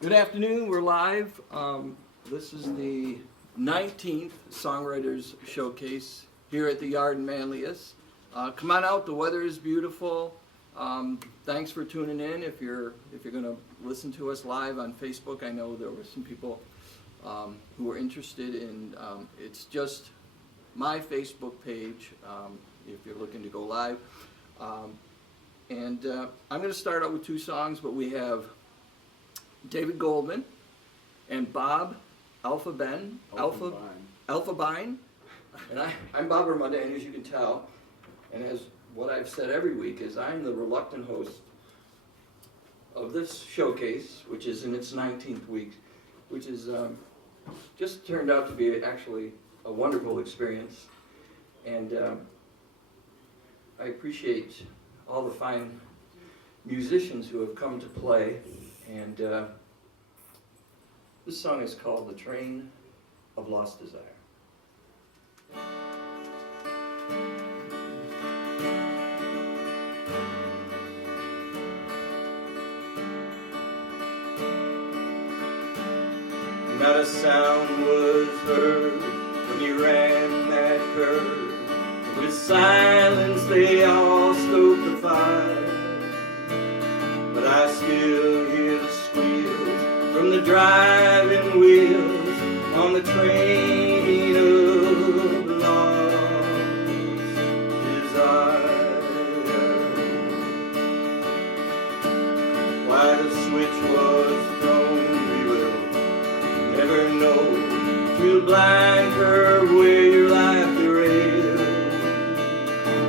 Good afternoon, we're live. This is the 19th Songwriters Showcase here at the Yard in Manlius. Come on out, the weather is beautiful. Thanks for tuning in. If you're going to listen to us live on Facebook, I know there were some people who were interested in, it's just my Facebook page if you're looking to go live. I'm going to start out with two songs, but we have David Goldman and Bob Elfenbein. Elfenbein. And I'm Bob Ramadani, as you can tell. And as what I've said every week is I'm the reluctant host of this showcase, which is in its 19th week, which is just turned out to be actually a wonderful experience. And I appreciate all the fine musicians who have come to play. And this song is called The Train of Lost Desire. Not a sound was heard when you ran that curve. With silence they all stoked the fire. But I still hear the squeals from the driving wheels on the train of lost desire. Why the switch was thrown we will never know. Through the blind curve where your life derailed.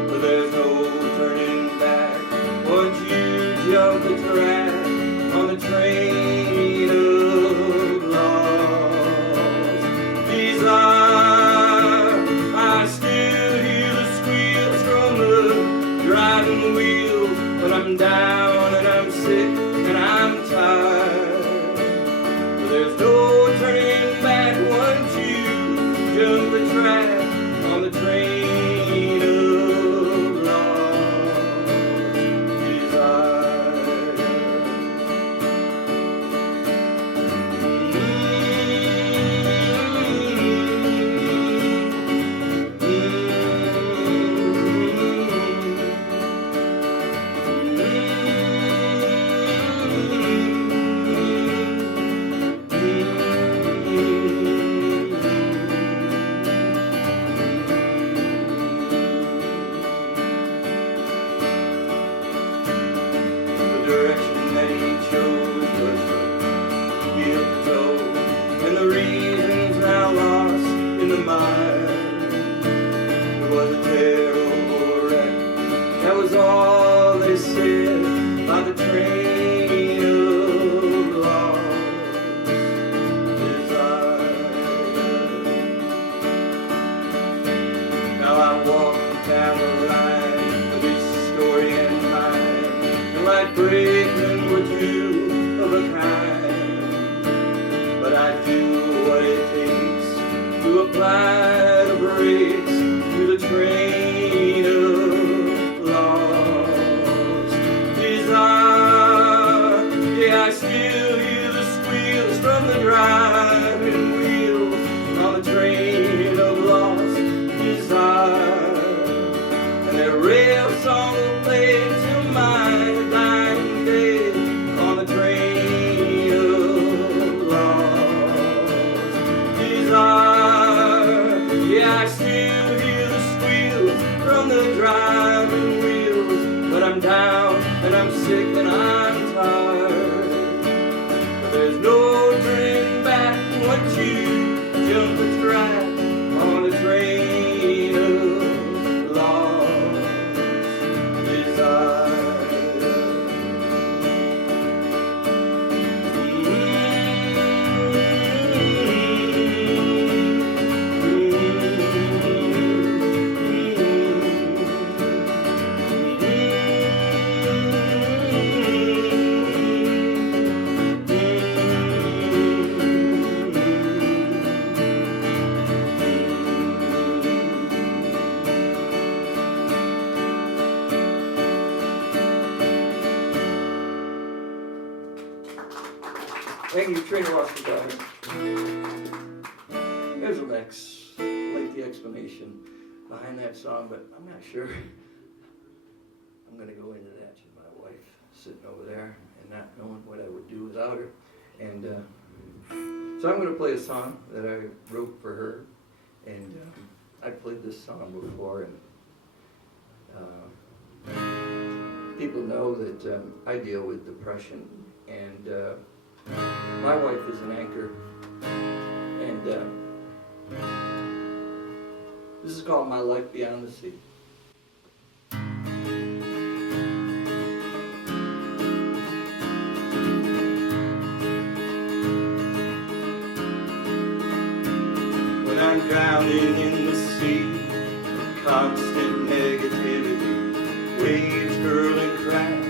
But there's no turning back once you jump the track on the train of lost desire. I still hear the squeals from the driving wheels when I'm down and I'm sick and I'm tired. But there's no turning back once you jump the track on the train of lost desire. Thank you, Trainer Ross for driving. There's a lengthy explanation behind that song, but I'm not sure I'm going to go into that. She's my wife sitting over there and not knowing what I would do without her. And so I'm going to play a song that I wrote for her. And I played this song before, and people know that I deal with depression. And my wife is an anchor. And this is called My Life Beyond the Sea. When I'm drowning in the sea, constant negativity, waves curl and crash,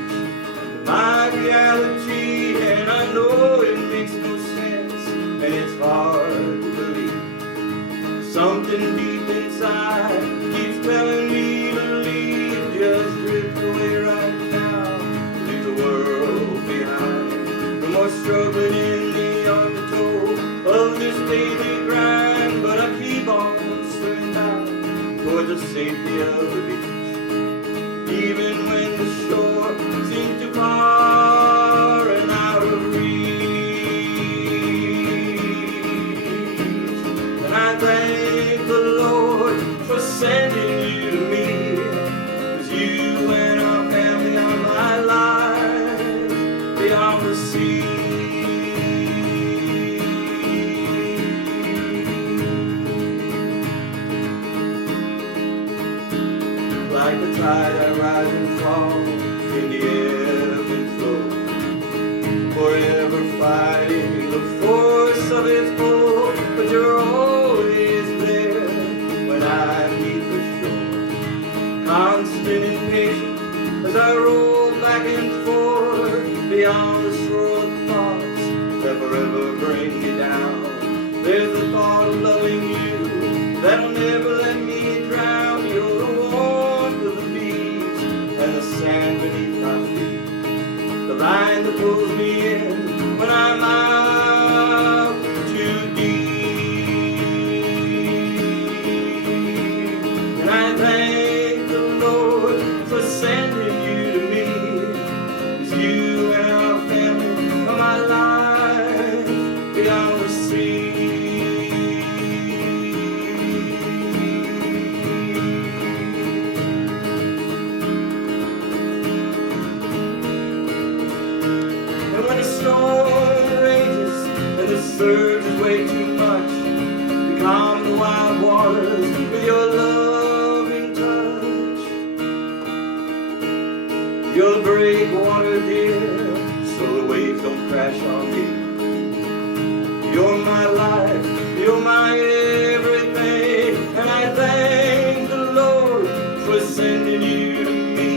my reality, and I know it makes no sense, and it's hard to believe. Something deep inside keeps telling me to leave, just drift away right now, leave the world behind. No more struggling in the undertow of this daily grind, but I keep on swimming back toward the safety of the beach, even when the shore seems too far and out of reach. And I thank the Lord for sending you to me, 'cause you and our family are my life beyond the sea. Like the tide I rise and fall in the ebb and flow, forever fighting the force of its pull, but you're always there when I meet the shore, constant and patient as I roll back and forth beyond the swirl of thoughts that forever bring me down. There's the thought of loving you that'll never let me drown. You're the warmth of the beach and the sand beneath my feet, the line that pulls me in when I'm out too deep. And I thank the Lord for sending you to me, 'cause you and our family are my life beyond the sea. When the storm rages and the surge is way too much, you calm the wild waters with your loving touch. You'll break water, dear, so the waves don't crash on me. You're my life, you're my everything, and I thank the Lord for sending you to me,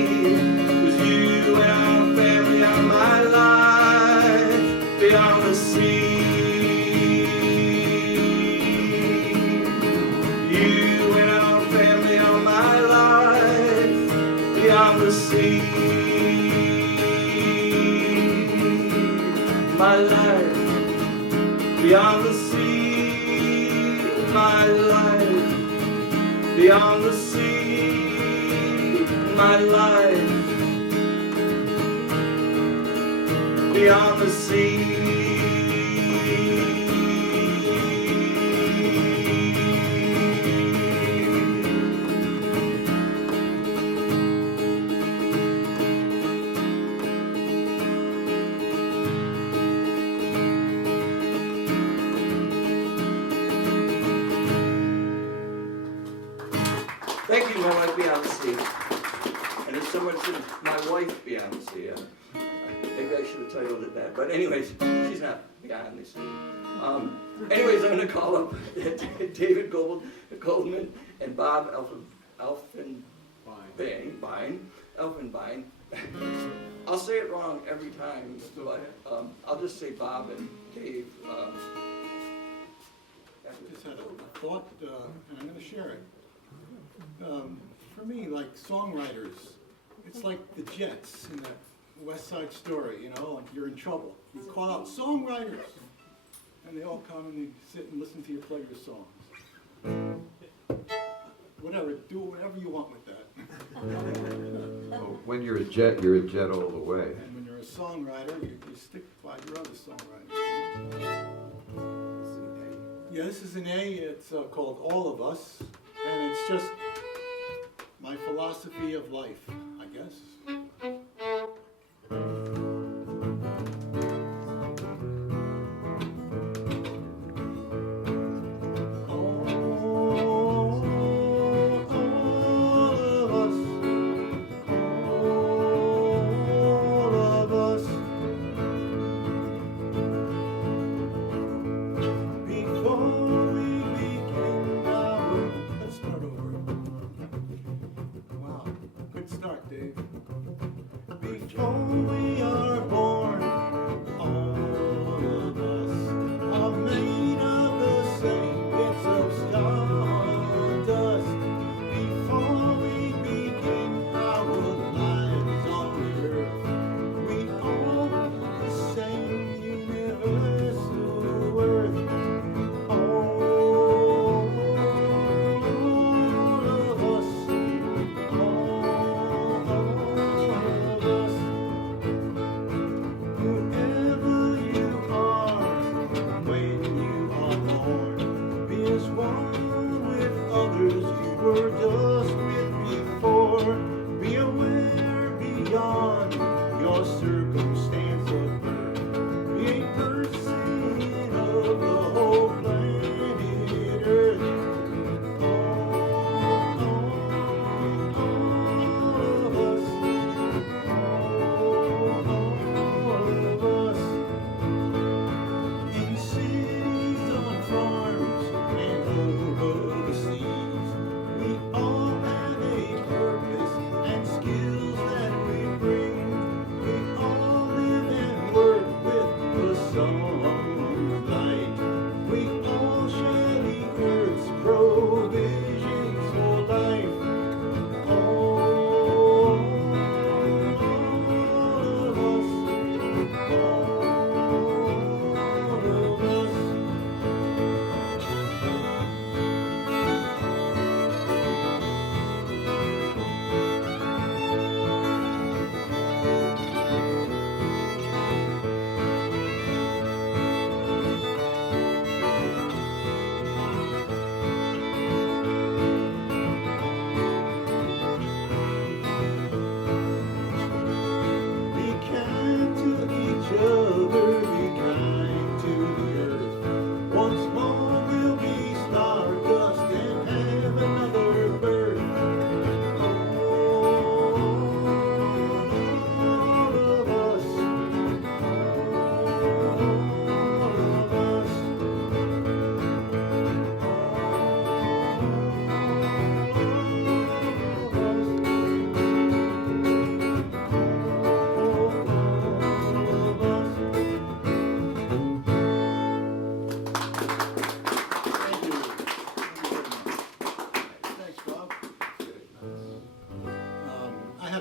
'cause you and our family are my life beyond the sea. You and our family are my life beyond the sea. My life beyond the sea. My life beyond the sea. My life beyond the sea. Thank you, My Life Beyond the Sea. And if someone said, My Wife Beyond the Sea, maybe I should have titled it that. But anyways, she's not beyond the sea. Anyways, I'm going to call up David Goldman and Bob Elfenbein. I'll say it wrong every time, but I'll just say Bob and Dave. I just had a thought, and I'm going to share it. For me, like songwriters, it's like the Jets in that West Side Story, you know, like you're in trouble. You call out songwriters, and they all come and they sit and listen to you play your songs. Whatever, do whatever you want with that. Well, when you're a jet all the way. And when you're a songwriter, you stick by your other songwriters. Yeah, this is an A. It's called All of Us, and it's just my philosophy of life, I guess.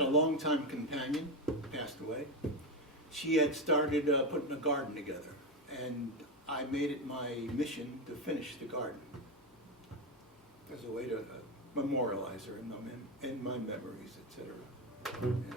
Longtime companion passed away. She had started putting a garden together, and I made it my mission to finish the garden as a way to memorialize her in my memories, etc. Yeah.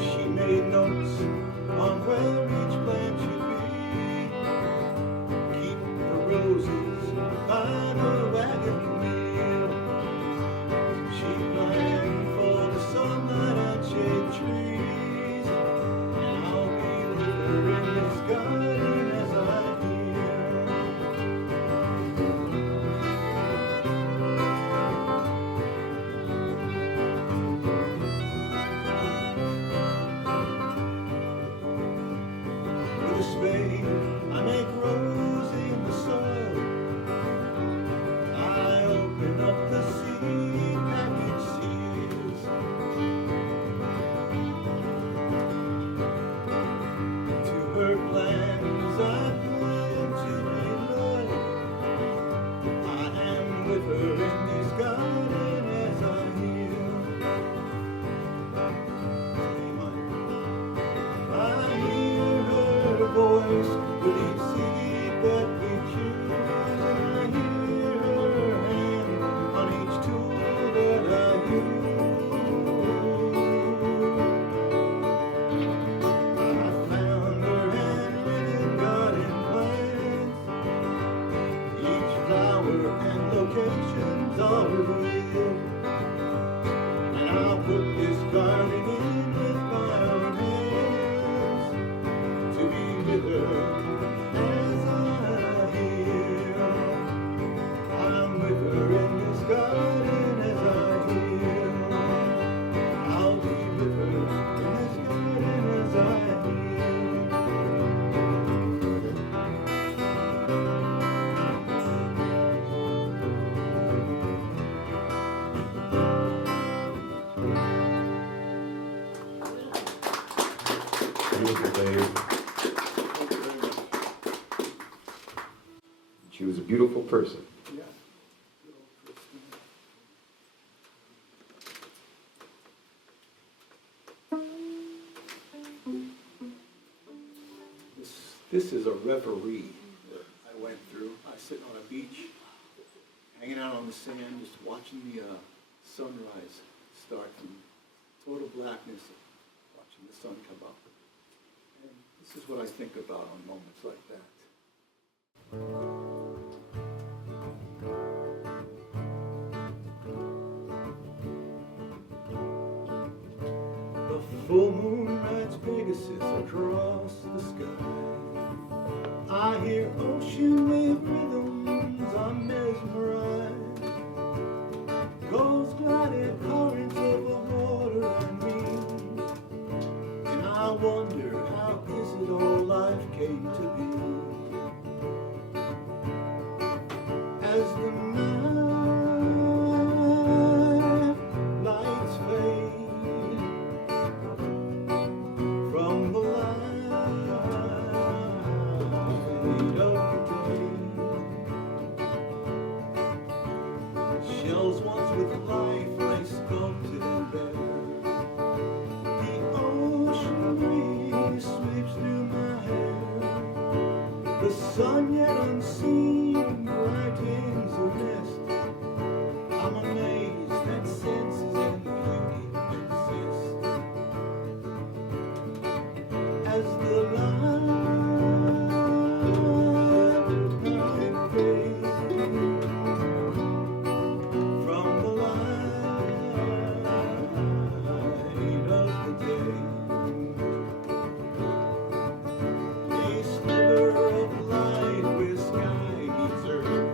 She made notes on where each plant should be. with her in this garden as I hear. With a spade, I make rows in the soil. I open up the seed package seals. To her plans I plan to be loyal. I am with her in this garden as I heal. I hear her voice with each seed that we choose, and I hear her hand on each tool that I use. I found her handwritten garden plans. Each flower and locations are revealed, and I'll put this garden in with my own hands to be with her as I heal. I'm with her in this garden as I heal. I'll be with her in this garden as I heal. Beautiful, Dave. She was a beautiful person. Yeah. This is a reverie that I went through. I was sitting on a beach, hanging out on the sand, just watching the sunrise start from total blackness, watching the sun come up. And this is what I think about on moments like that. The full moon rides Pegasus across the sky. I hear ocean wave rhythms, I'm mesmerized. Gulls gliding currents over water and me. And I wonder, how is it all life came to be? As the night lights fade from the light of the day, shells once with life lay sculpted there. The ocean breeze sweeps through my hair. The sun yet unseen brightens the mist. I'm amazed that senses and beauty exist. As the light fades from the light of the day, a sliver of light where sky meets earth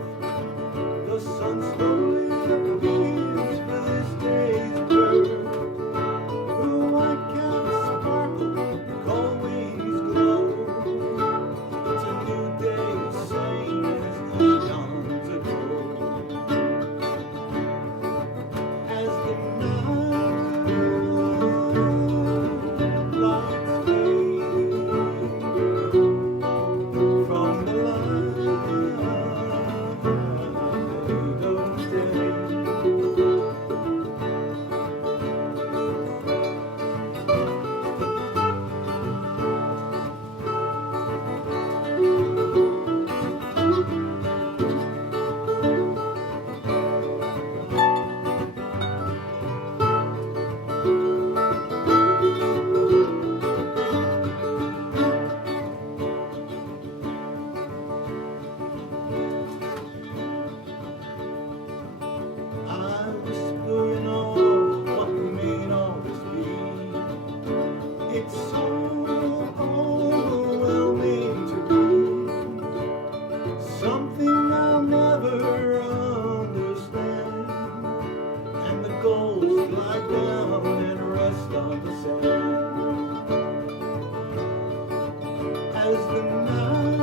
As the night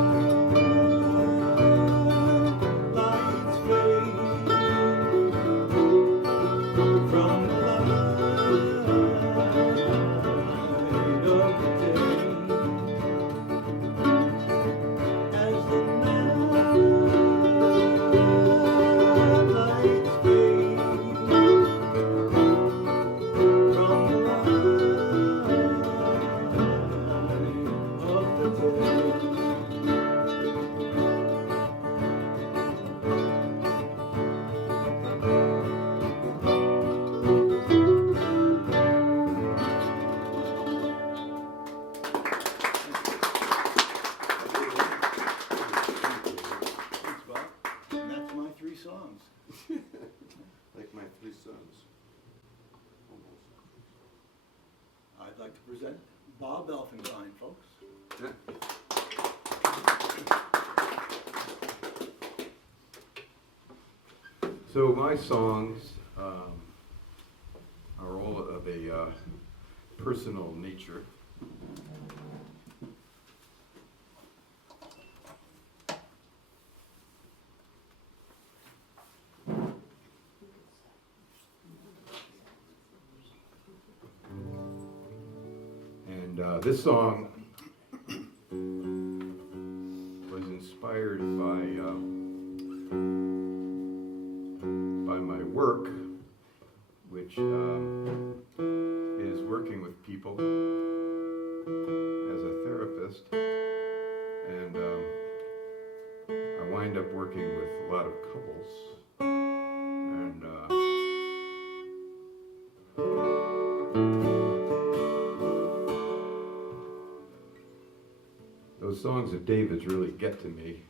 lights fade from the light of the day, as the night lights fade from the light of the day. Thanks, Bob. And that's my 3 songs. Like my 3 sons. Almost. I'd like to present Bob Elfenbein, folks. So my songs are all of a personal nature. And this song was inspired by my work, which is working with people as a therapist, and I wind up working with a lot of couples, and those songs of David's really get to me.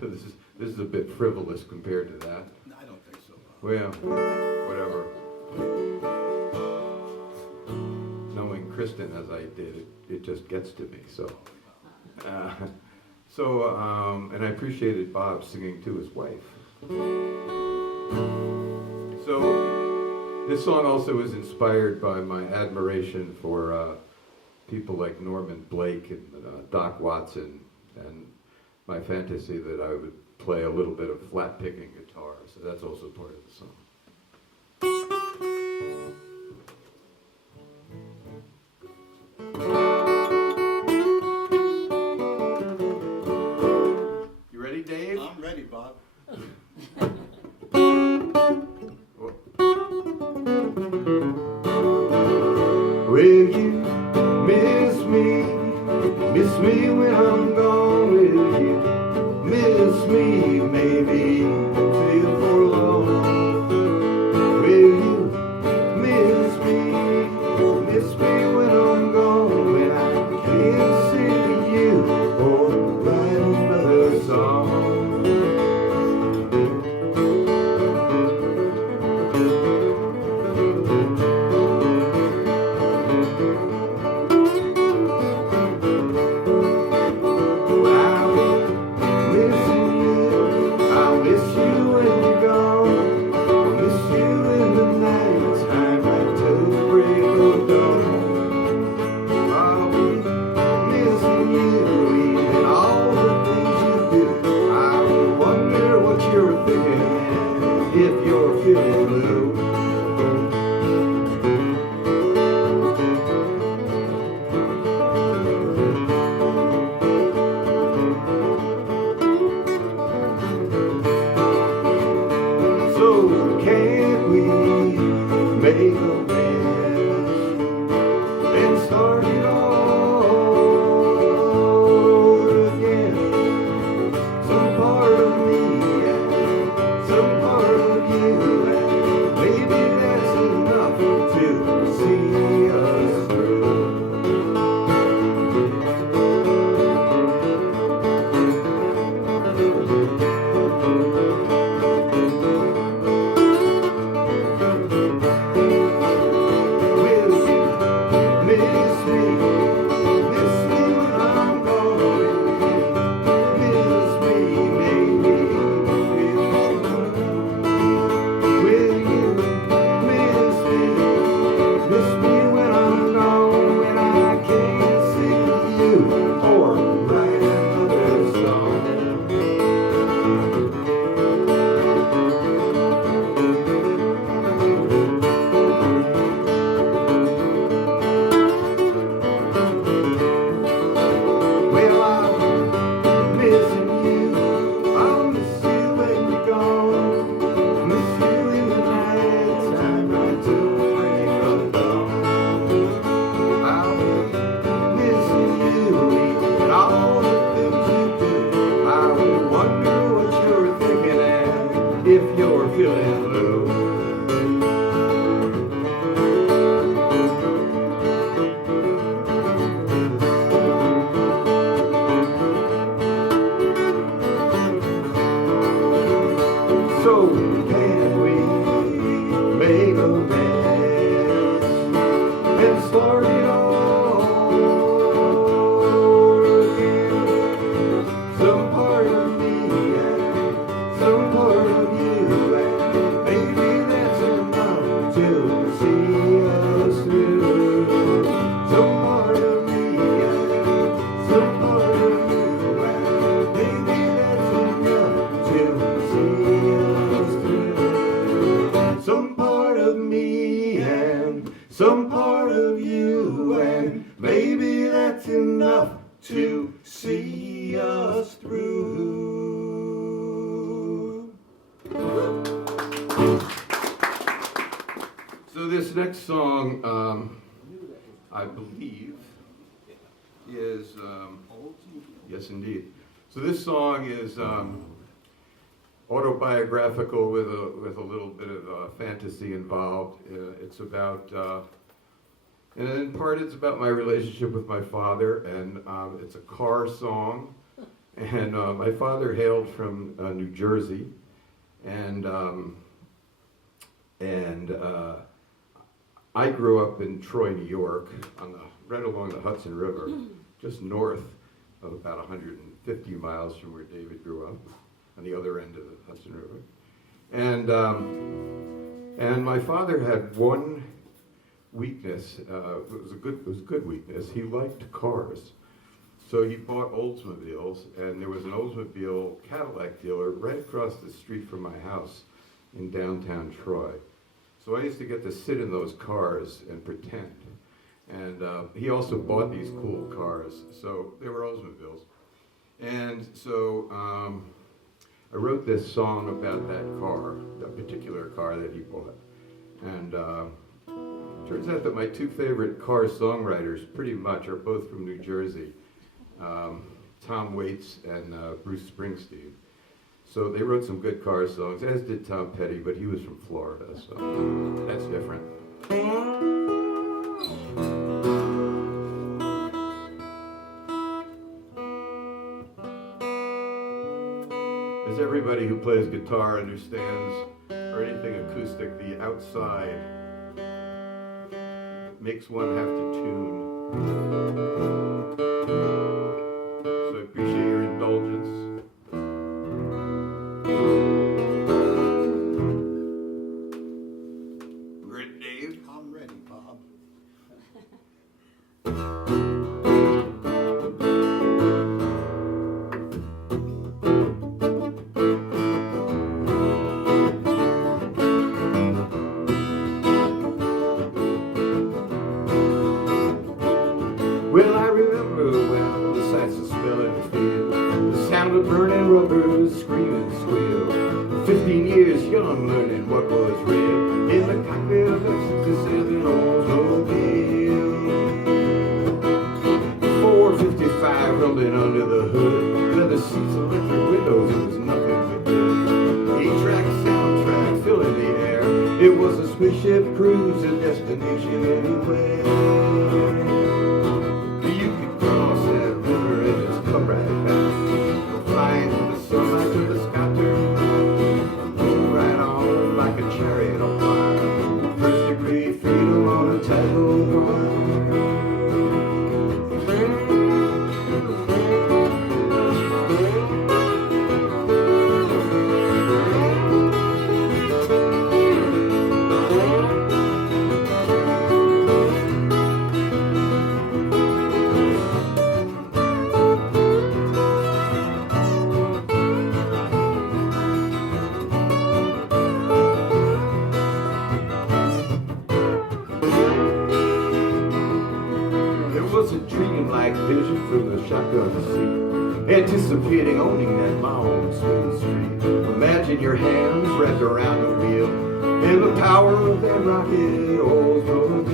So this is a bit frivolous compared to that. I don't think so, Bob. Well, whatever. Knowing Kristen as I did, it just gets to me. So, and I appreciated Bob singing to his wife. So, this song also is inspired by my admiration for people like Norman Blake and Doc Watson, and my fantasy that I would play a little bit of flat picking guitar. So that's also part of the song. You ready, Dave? I'm ready, Bob. Will you miss me? Miss me when I'm gone. Will you miss me? Maybe feel forlorn. Will you miss me? Miss me when I'm gone. When I can't sing to you or write another song. Missing you to see us through. So this next song, I believe, is, yes indeed. So this song is autobiographical with a little bit of fantasy involved. It's about, and in part it's about my relationship with my father, and it's a car song. And my father hailed from New Jersey, and I grew up in Troy, New York, right along the Hudson River, just north of about 150 miles from where David grew up, on the other end of the Hudson River. And my father had one weakness. It was a good weakness. He liked cars. So he bought Oldsmobiles, and there was an Oldsmobile Cadillac dealer right across the street from my house in downtown Troy. So I used to get to sit in those cars and pretend. And he also bought these cool cars, so they were Oldsmobiles. And so I wrote this song about that car, that particular car that he bought. And turns out that my two favorite car songwriters pretty much are both from New Jersey, Tom Waits and Bruce Springsteen. So they wrote some good car songs, as did Tom Petty, but he was from Florida, so that's different. As everybody who plays guitar understands, or anything acoustic, the outside makes one have to tune. So I appreciate your indulgence. Ready, Dave? I'm ready, Bob. Well, I remember well the sights of smell in the field, the sound of burning rubbers, screaming squeal. 15 years young, learning what was real in the cockpit of a '67 Oldsmobile. 455 rumbling under the hood, leather seats, electric windows, it was nothing but good. 8-track soundtrack filling the air, it was a spaceship cruise, a destination anywhere. Right back, flying to the sunlight to the scatter, roll right on like a chariot on fire. First degree freedom on a tightrope wire. Vision from the shotgun seat, anticipating owning that long smooth street. Imagine your hands wrapped around the wheel and the power of that rocket Oldsmobile.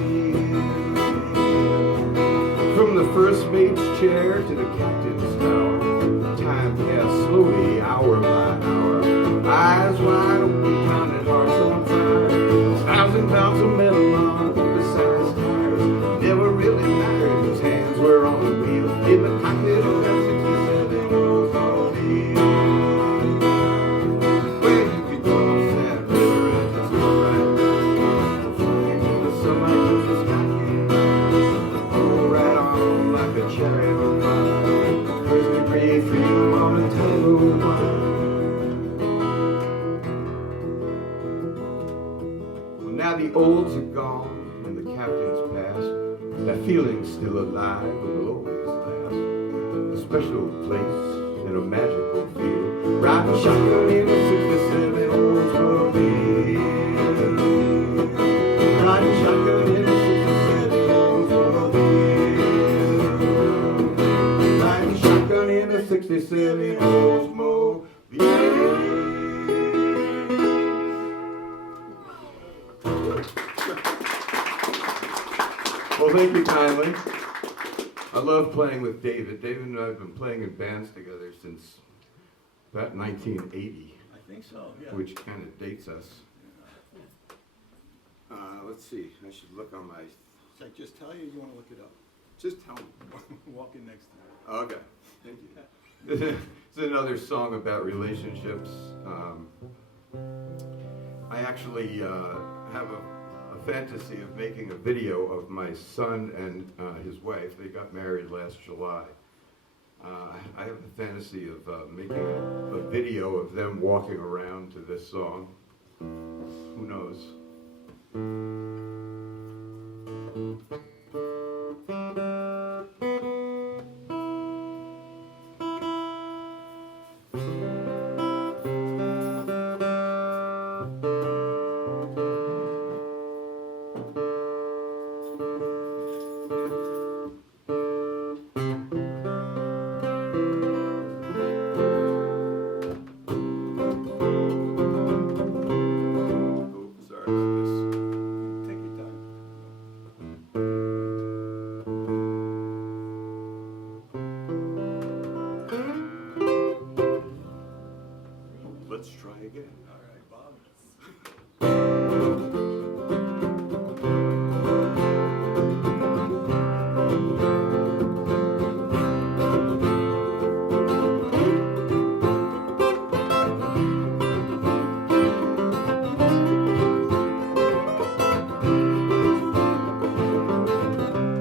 From the first mate's chair to the captain's tower, time passed slowly, hour by hour. Eyes wide open, pounding hearts on fire. 1,000 pounds of metal on oversized tires. Never really mattered whose hands were on the wheel in the cockpit of that '67 Oldsmobile. Where you could cross that river and just go right back, flying in the sunlight of the sky. Roll right on like a chariot on fire. First degree freedom on a tightrope wire. Well, now the olds are gone and the captain's passed. That feeling's still alive and will always last. A special place and a magical feel. Riding shotgun in a '67 Oldsmobile. Riding shotgun in a '67 Oldsmobile. 67 Oldsmobiles. Well, thank you kindly. I love playing with David. David and I have been playing in bands together since about 1980, I think so, yeah. which kind of dates us. Let's see, I should look on my, Should I just tell you, or you want to look it up? just tell me. Walk in next time. Okay, thank you. It's another song about relationships. I actually have a fantasy of making a video of my son and his wife. They got married last July. I have a fantasy of making a video of them walking around to this song. Who knows? Let's try again. All right, Bob.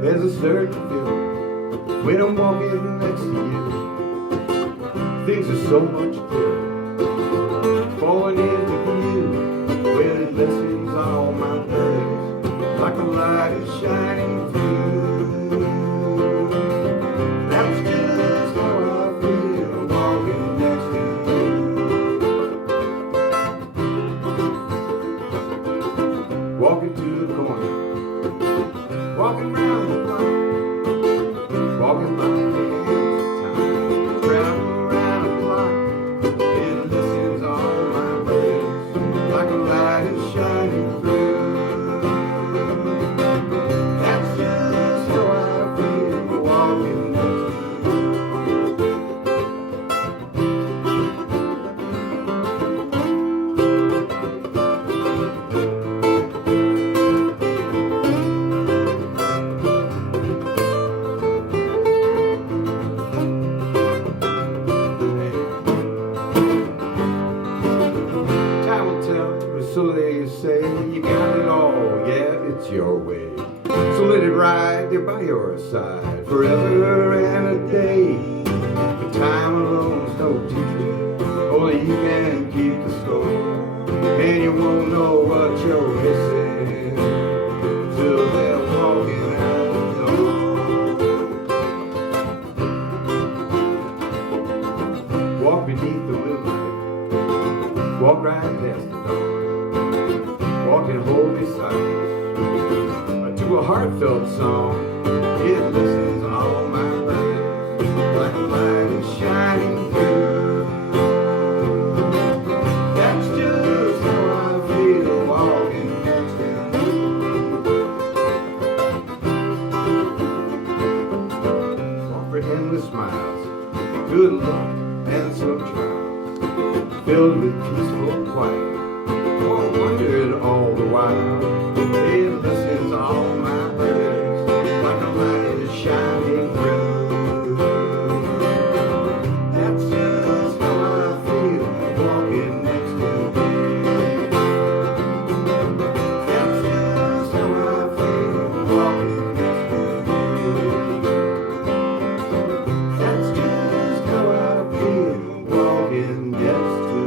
There's a certain feeling when I'm walking next to you. Things are so much clearer. Falling into view where it lessens all my burdens, like a light is shining through. That's just how I feel walking next to you. Walking to the corner, walking round the block, walking by the hands of time, travel around the block. It listens all my burdens, like a light is shining through. That's just how I feel walking next to Time will tell, or so they say. You got it all, yeah, it's your way. So let it ride there by your side forever and a day. But time alone's no teacher, only you can keep the score. And you won't know what you're missing till they're walking out the door. Walk beneath the moonlight, walk right past the dawn. Walk and hold me silent to a heartfelt song. It listens all my burdens, like a light is shining through. That's just how I feel walking next to you. Walk for endless miles, good luck and some trials, filled with peaceful quiet. Oh, wondered all the while. It listens all my burdens, like a light is shining through. That's just how I feel walking next to you. That's just how I feel walking next to you. That's just how I feel walking next to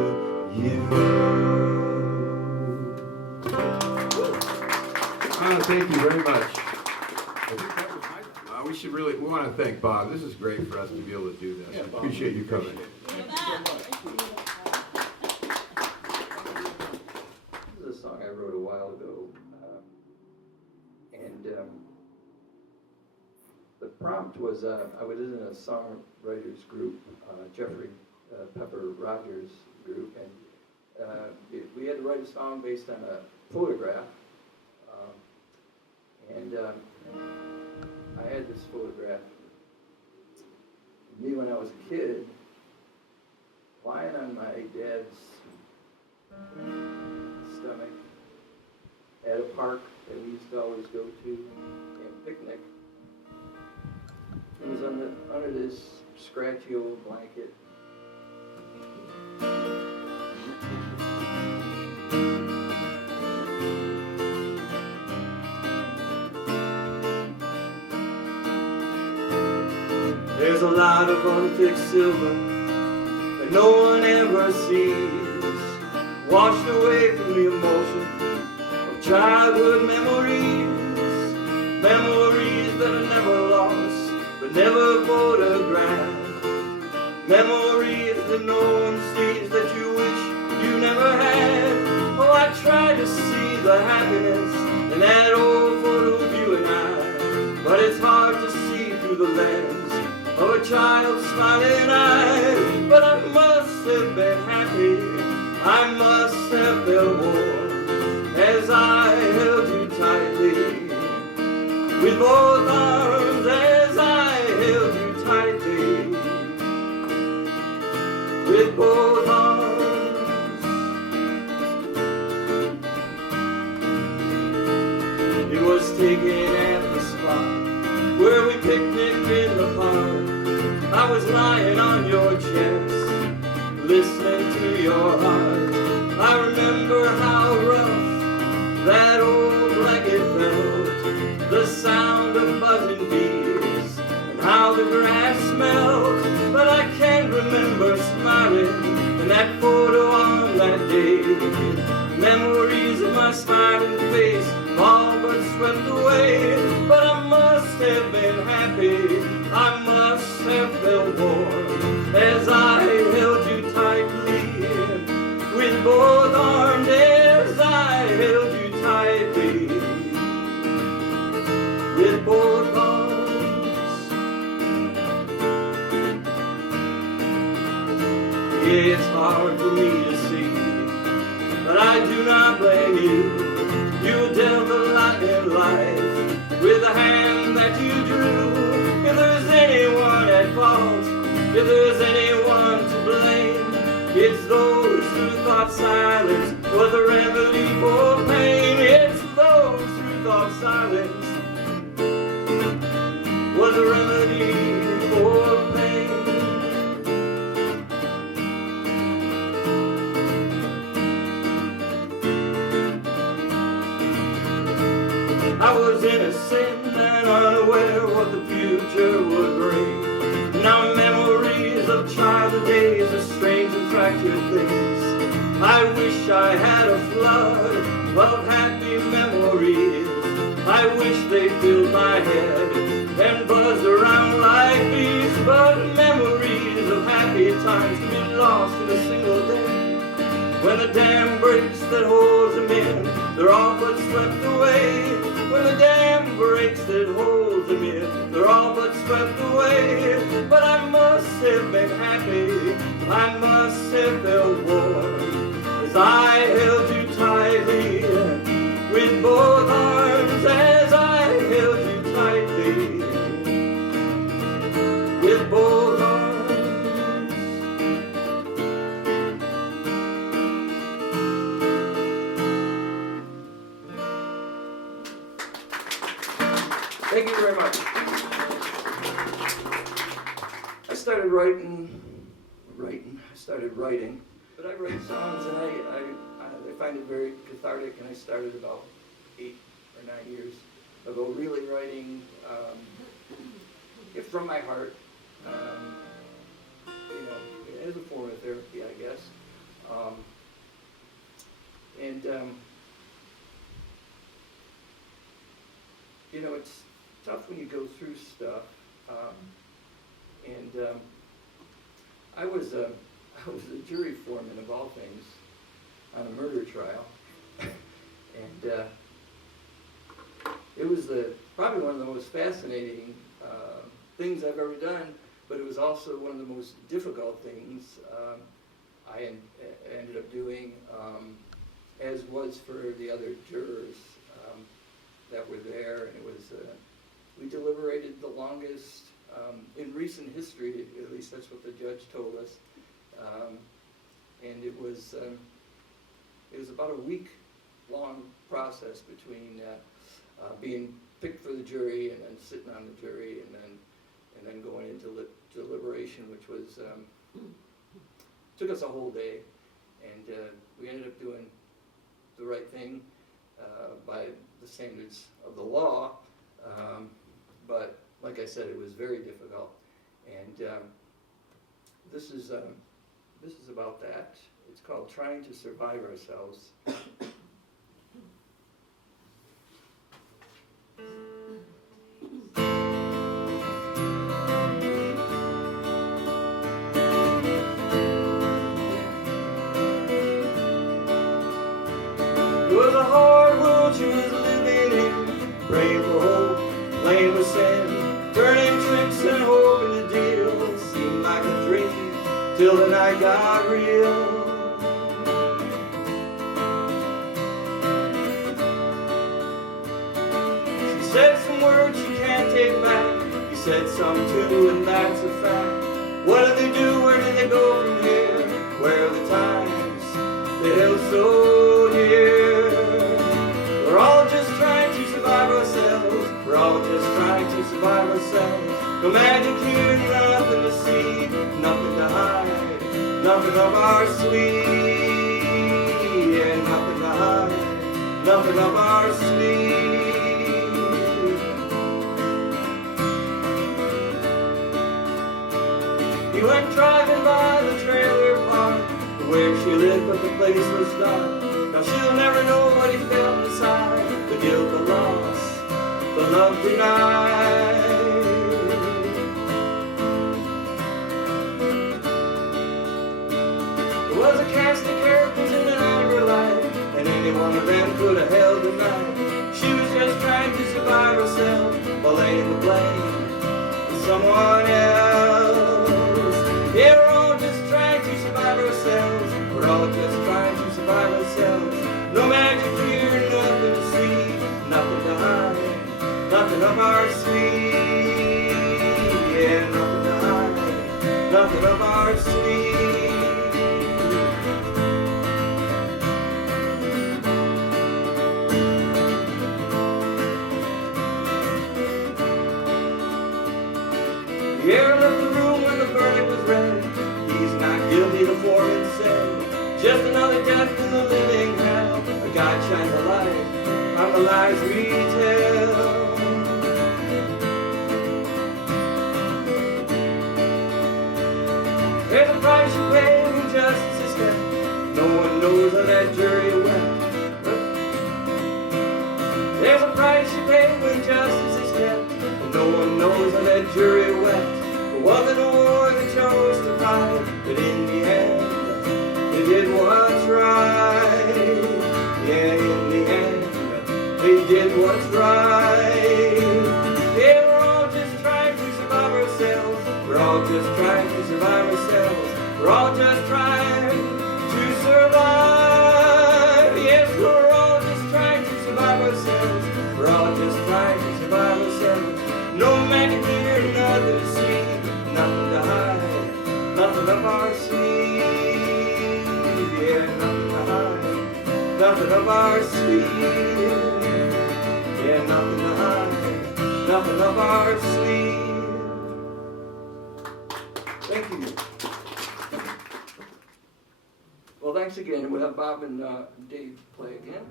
you. Thank you very much. We want to thank Bob. This is great for us to be able to do this. Yeah, Bob, Appreciate you coming. appreciate it. Thank you so much. This is a song I wrote a while ago, and the prompt was, I was in a songwriters group, Jeffrey Pepper Rogers group, and we had to write a song based on a photograph. I had this photograph of me when I was a kid, lying on my dad's stomach at a park that we used to always go to and picnic. It was under this scratchy old blanket. There's a lot of unfixed silver that no one ever sees, washed away from the emotion of childhood memories, memories that are never lost but never photographed, memories that no one sees that you wish you never had. Oh, I try to see the happiness in that old photo of you and I, but it's hard to see through the lens of a child's smiling eyes. But I must have been happy, I must have felt warm as I held you tightly with both arms, as I held you tightly with both arms. It was taken at the spot where we picnicked in the park. I was lying on your chest, listening to your heart. I remember how rough that old blanket felt, the sound of buzzing bees, and how the grass smelled. But I can't remember smiling in that photo on that day. Memories of my smiling face all but swept away. But I must have been happy, I must have felt warm as I held you tightly with both arms, as I held you tightly with both arms. It's hard for me to see, but I do not blame you. You dealt a lot in life with the hand that you drew. If there's anyone at fault, if there's anyone to blame, it's those who thought silence was a remedy for pain. It's those who thought silence was a remedy for pain. I was innocent and unaware what the future would bring. Now memories of childhood days are strange and fractured things. I wish I had a flood of happy memories. I wish they filled my head and buzzed around like bees. But memories of happy times can be lost in a single day. When the dam breaks that holds them in, they're all but swept away. When the dam breaks that holds them in, they're all but swept away. But I must have been happy, I must have felt warm as I held you tightly with both arms, as I held you tightly with both arms. Thank you very much. I started writing, but I write songs and I find it very cathartic, and I started about 8 or 9 years ago really writing it from my heart, as a form of therapy, I guess. It's tough when you go through stuff, I was a jury foreman of all things on a murder trial, and it was probably one of the most fascinating things I've ever done, but it was also one of the most difficult things I ended up doing, as was for the other jurors that were there. And it was, we deliberated the longest in recent history, at least that's what the judge told us. And it was about a week-long process between being picked for the jury and then sitting on the jury and then going into deliberation, which was took us a whole day, and we ended up doing the right thing by the standards of the law, but like I said, it was very difficult, and this is about that. It's called Trying to Survive Ourselves. It was a hard world she was living in, praying for hope, playing with sin, turning tricks and hoping to deal. Seemed like a dream till the night got real. She said some words she can't take back. He said some too, and that's a fact. What do they do? Where do they go from here? Where are the times they held so dear? We're all just trying to survive ourselves. We're all just trying to survive ourselves. No magic here, nothing to see, nothing to hide, nothing up our sleeve. Yeah, nothing to hide, nothing up our sleeve. He went driving by the trailer park, where she lived, but the place was dark. Now she'll never know what he felt inside, the guilt, the loss, the love denied. There was a cast of characters in an amber light, and any one of them could have held the night. She was just trying to survive herself by laying the blame on someone else. Yeah, we're all just trying to survive ourselves. We're all just trying to survive ourselves. No magic here, nothing to see, nothing to hide, nothing up our sleeve. Yeah, nothing to hide, nothing up our sleeve. The air left the room when the verdict was read. He's not guilty, the foreman said. Just another death in the living hell. A God shines a light on the lies we tell. There's a price you pay when justice is kept. No one knows how that jury went. There's a price you pay when justice is kept. No one knows how that jury went. It wasn't a war they chose to fight, but in the end, they did what's right. Yeah, in the end, they did what's right. Yeah, we're all just trying to survive ourselves. We're all just trying to survive ourselves. We're all just trying to survive. Yes, we're all just trying to survive ourselves. We're all just trying to survive ourselves. No magic here, nothing to see, nothing to hide, nothing up our sleeve. Yeah, nothing to hide, nothing up our sleeve. Yeah, nothing to hide, nothing up our sleeve. Thank you. Well, thanks again. We'll have Bob and Dave play again.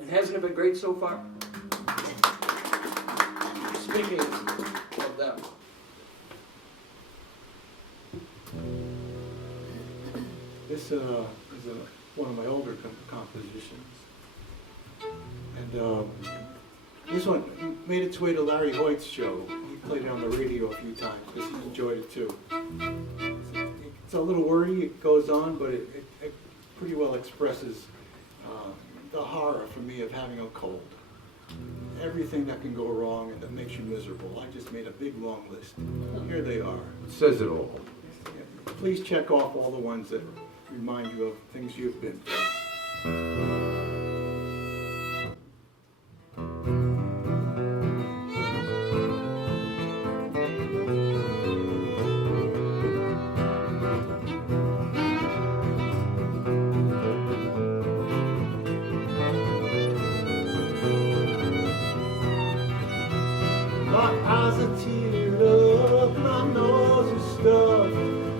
And hasn't it been great so far? Speaking of them. This is one of my older compositions. And this one made its way to Larry Hoyt's show. He played it on the radio a few times because he enjoyed it too. It's a little wordy, it goes on, but it pretty well expresses the horror for me of having a cold. everything that can go wrong and that makes you miserable. I just made a big long list. Here they are. It says it all. Please check off all the ones that remind you of things you've been through. My eyes are teared up, my nose is stuffed,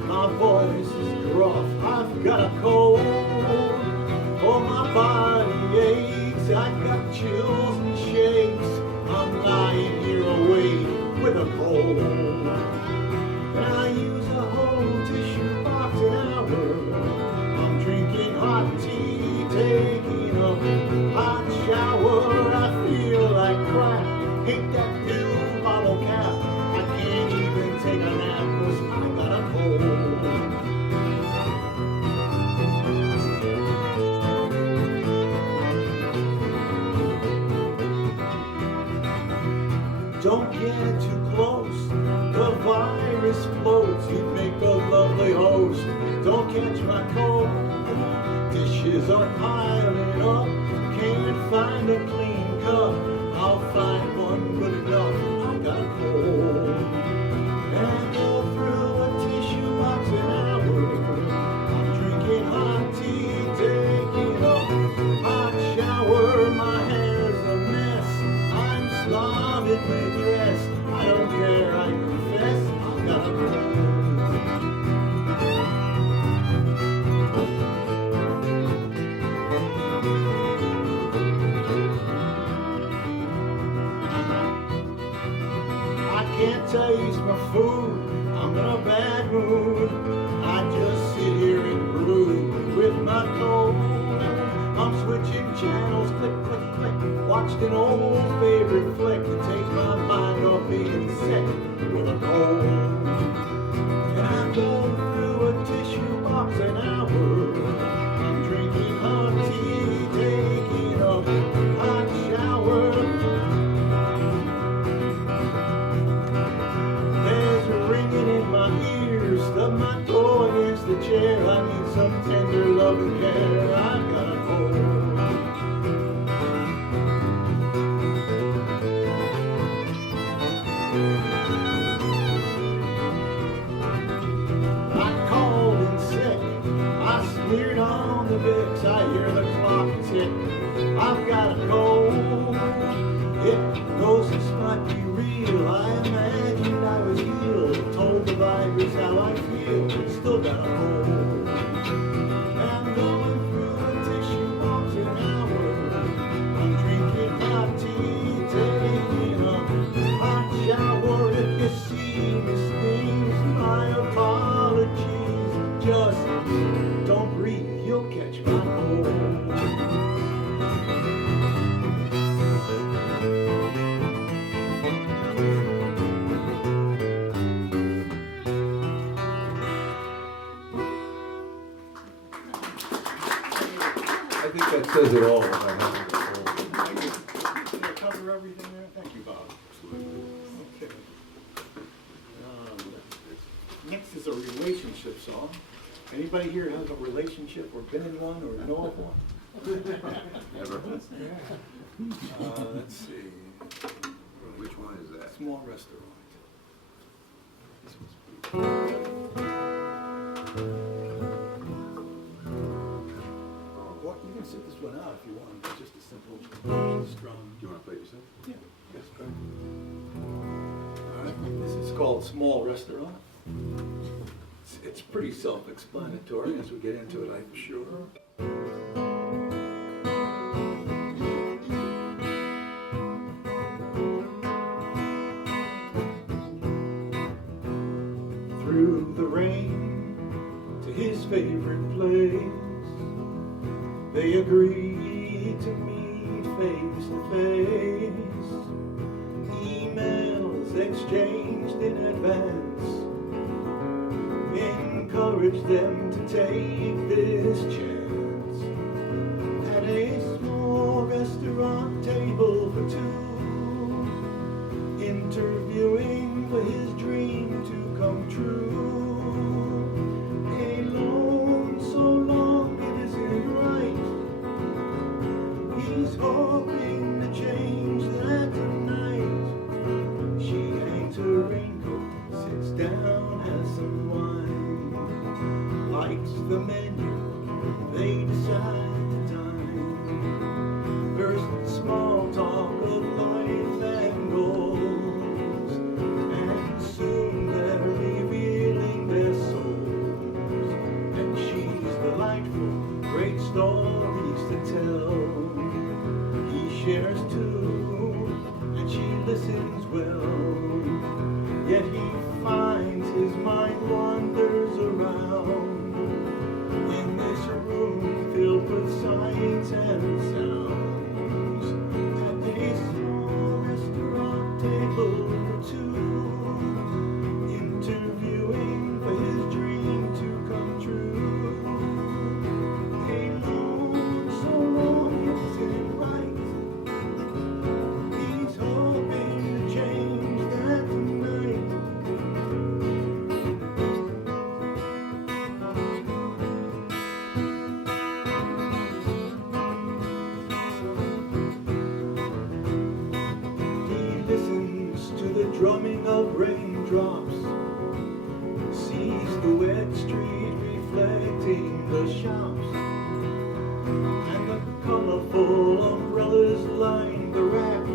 my voice is gruff, I've got a cold, oh my body aches, I've got chills and shakes, I'm lying here awake with a cold, and I use a whole tissue box an hour, I'm drinking hot tea, taking a hot shower, I feel like crap, hate that pill bottle cap, I can't even take a nap 'cause I got a cold. Don't get too close, the virus floats, you'd make a lovely host. Don't catch my cold, dishes are piling up, can't find a clean cup, I'll find one good enough, I got a cold. And I go through a tissue box an hour, I'm drinking hot tea, taking a hot shower, my hair's a mess, I'm slovenly dressed, I don't care, I confess, I've got a cold. I can't taste my food, I'm in a bad mood, I just sit here and brood with my cold. I'm switching channels, click, click, click, watched an old favorite flick to take my mind off being sick with a cold. And I go through a tissue box an hour, I'm drinking hot tea, taking a hot shower. There's a ringing in my ears, stub my toe against the chair, I need some tender love and care, I've got a cold. I called in sick, I smeared on the Vicks, I hear the clock tick, I've got a cold. If ghosts might be real, I imagined I was healed, told the virus how I feel, still got a cold. I'm going through a tissue box an hour, I'm drinking hot tea, taking a hot shower. If you see me sneeze, my apologies, just don't breathe, you'll catch my cold. I think that says it all. About having a cold. Did I cover everything there? Thank you, Bob. Okay. Next is a relationship song. Anybody here has a relationship or been in one or know of one? Never. Let's see. Which one is that? Small restaurant. Well, you can sit this one out if you want. It's just a simple strum. Do you want to play it yourself? Yeah, yes, go ahead. All right, this is called Small Restaurant. It's pretty self-explanatory as we get into it, I'm sure. Through the rain to his favorite place, they agreed to meet face to face. Emails exchanged in advance encouraged them to take this chance. At a small restaurant table for two, the menu, they decide the time. First small talk of life and goals, and soon they're revealing their souls. And she's delightful, great stories to tell. He shares too, and she listens well. Yet he finds his mind wanders around in this room filled with sights and sounds. At a small restaurant table for two, interviewing for his dream to come true. Alone so long isn't right. He's hoping to change that tonight. He listens to the drumming of raindrops, sees the wet street reflecting the shops, and the colorful umbrellas line the rack.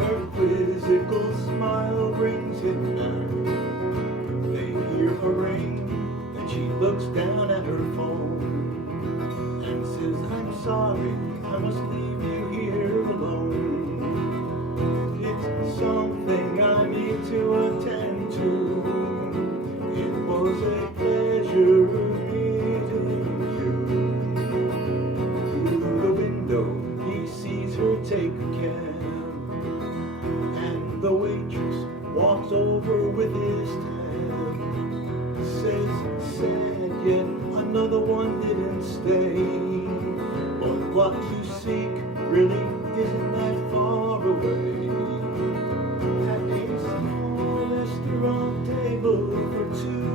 Her quizzical smile brings him back. They hear her ring, and she looks down at her phone and says, I'm sorry, I must leave you here alone. It's something I need to attend to. It was a pleasure meeting you. Through the window, he sees her take a cab, and the waitress walks over with his tab. Says, sad, yet another one didn't stay. But what you seek really isn't that far away. At a small restaurant table for two.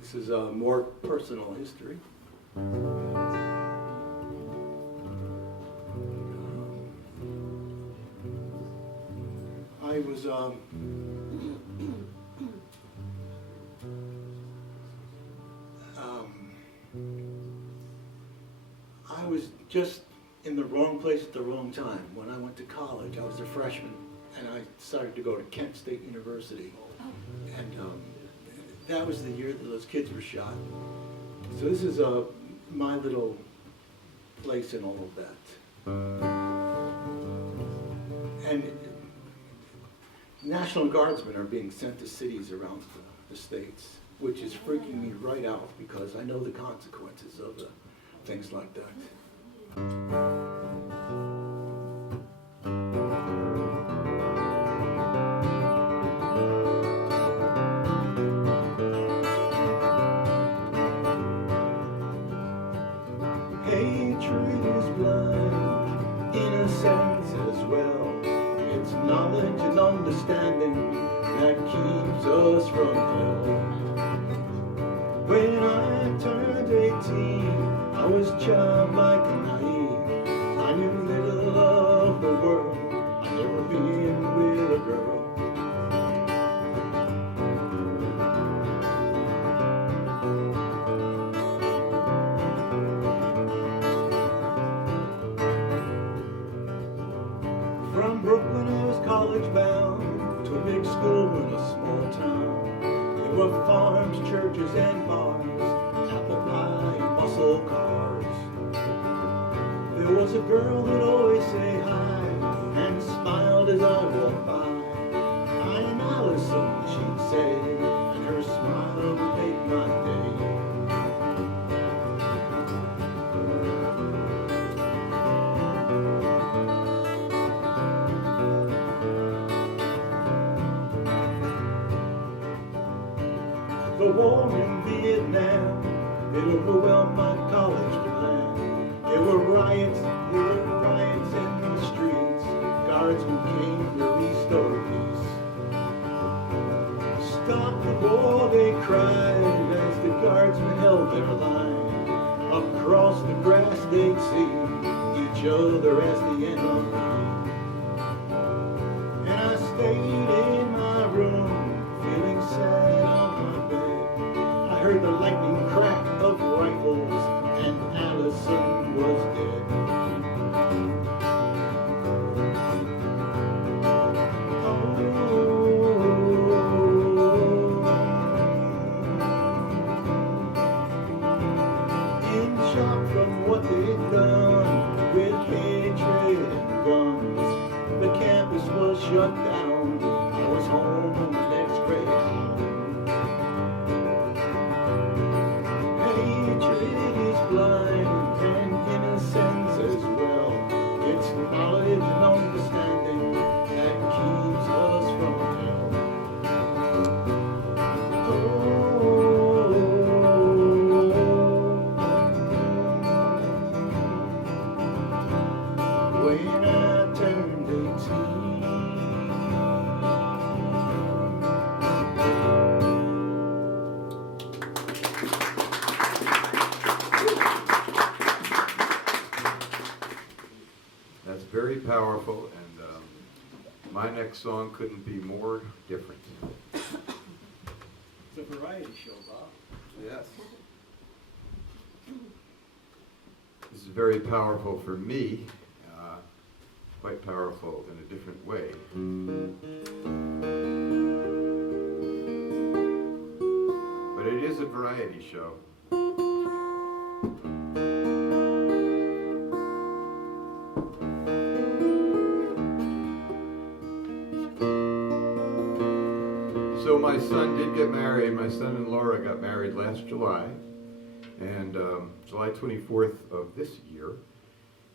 This is a more personal history. I was just in the wrong place at the wrong time. When I went to college, I was a freshman, and I decided to go to Kent State University. And that was the year that those kids were shot. So this is my little place in all of that. And National Guardsmen are being sent to cities around the states, which is freaking me right out because I know the consequences of things like that. Hatred is blind, innocence as well. It's knowledge and understanding that keeps us from hell. When I turned 18, I was childlike and naive. I knew little of the world. I'd never been with a girl. From Brooklyn, I was college bound to a big school in a small town. There were farms, churches, and bars, apple pie and muscle cars. There was a girl who'd always say hi and smiled as I walked by. I'm Allison, she'd say, and her smile would make my day. The war in Vietnam, it overwhelmed my college plan. There were riots in the streets. Guardsmen came to restore peace. Oh, they cried as the guardsmen held their line. Across the grass they'd see each other as the enemy. And I stayed in my room, feeling sad on my bed. I heard the lightning crack of rifles, and Allison was dead. In shock from what they'd done with hatred and guns, the campus was shut down. I was home on the next Greyhound. Hatred is blind and innocence as well. It's knowledge and understanding that keeps us from hell. When I turned 18, That's very powerful, and my next song couldn't be more different. it's a variety show, Bob. Yes. This is very powerful for me, quite powerful in a different way. But it is a variety show. So my son did get married. My son and Laura got married last July. And July 24th of this year,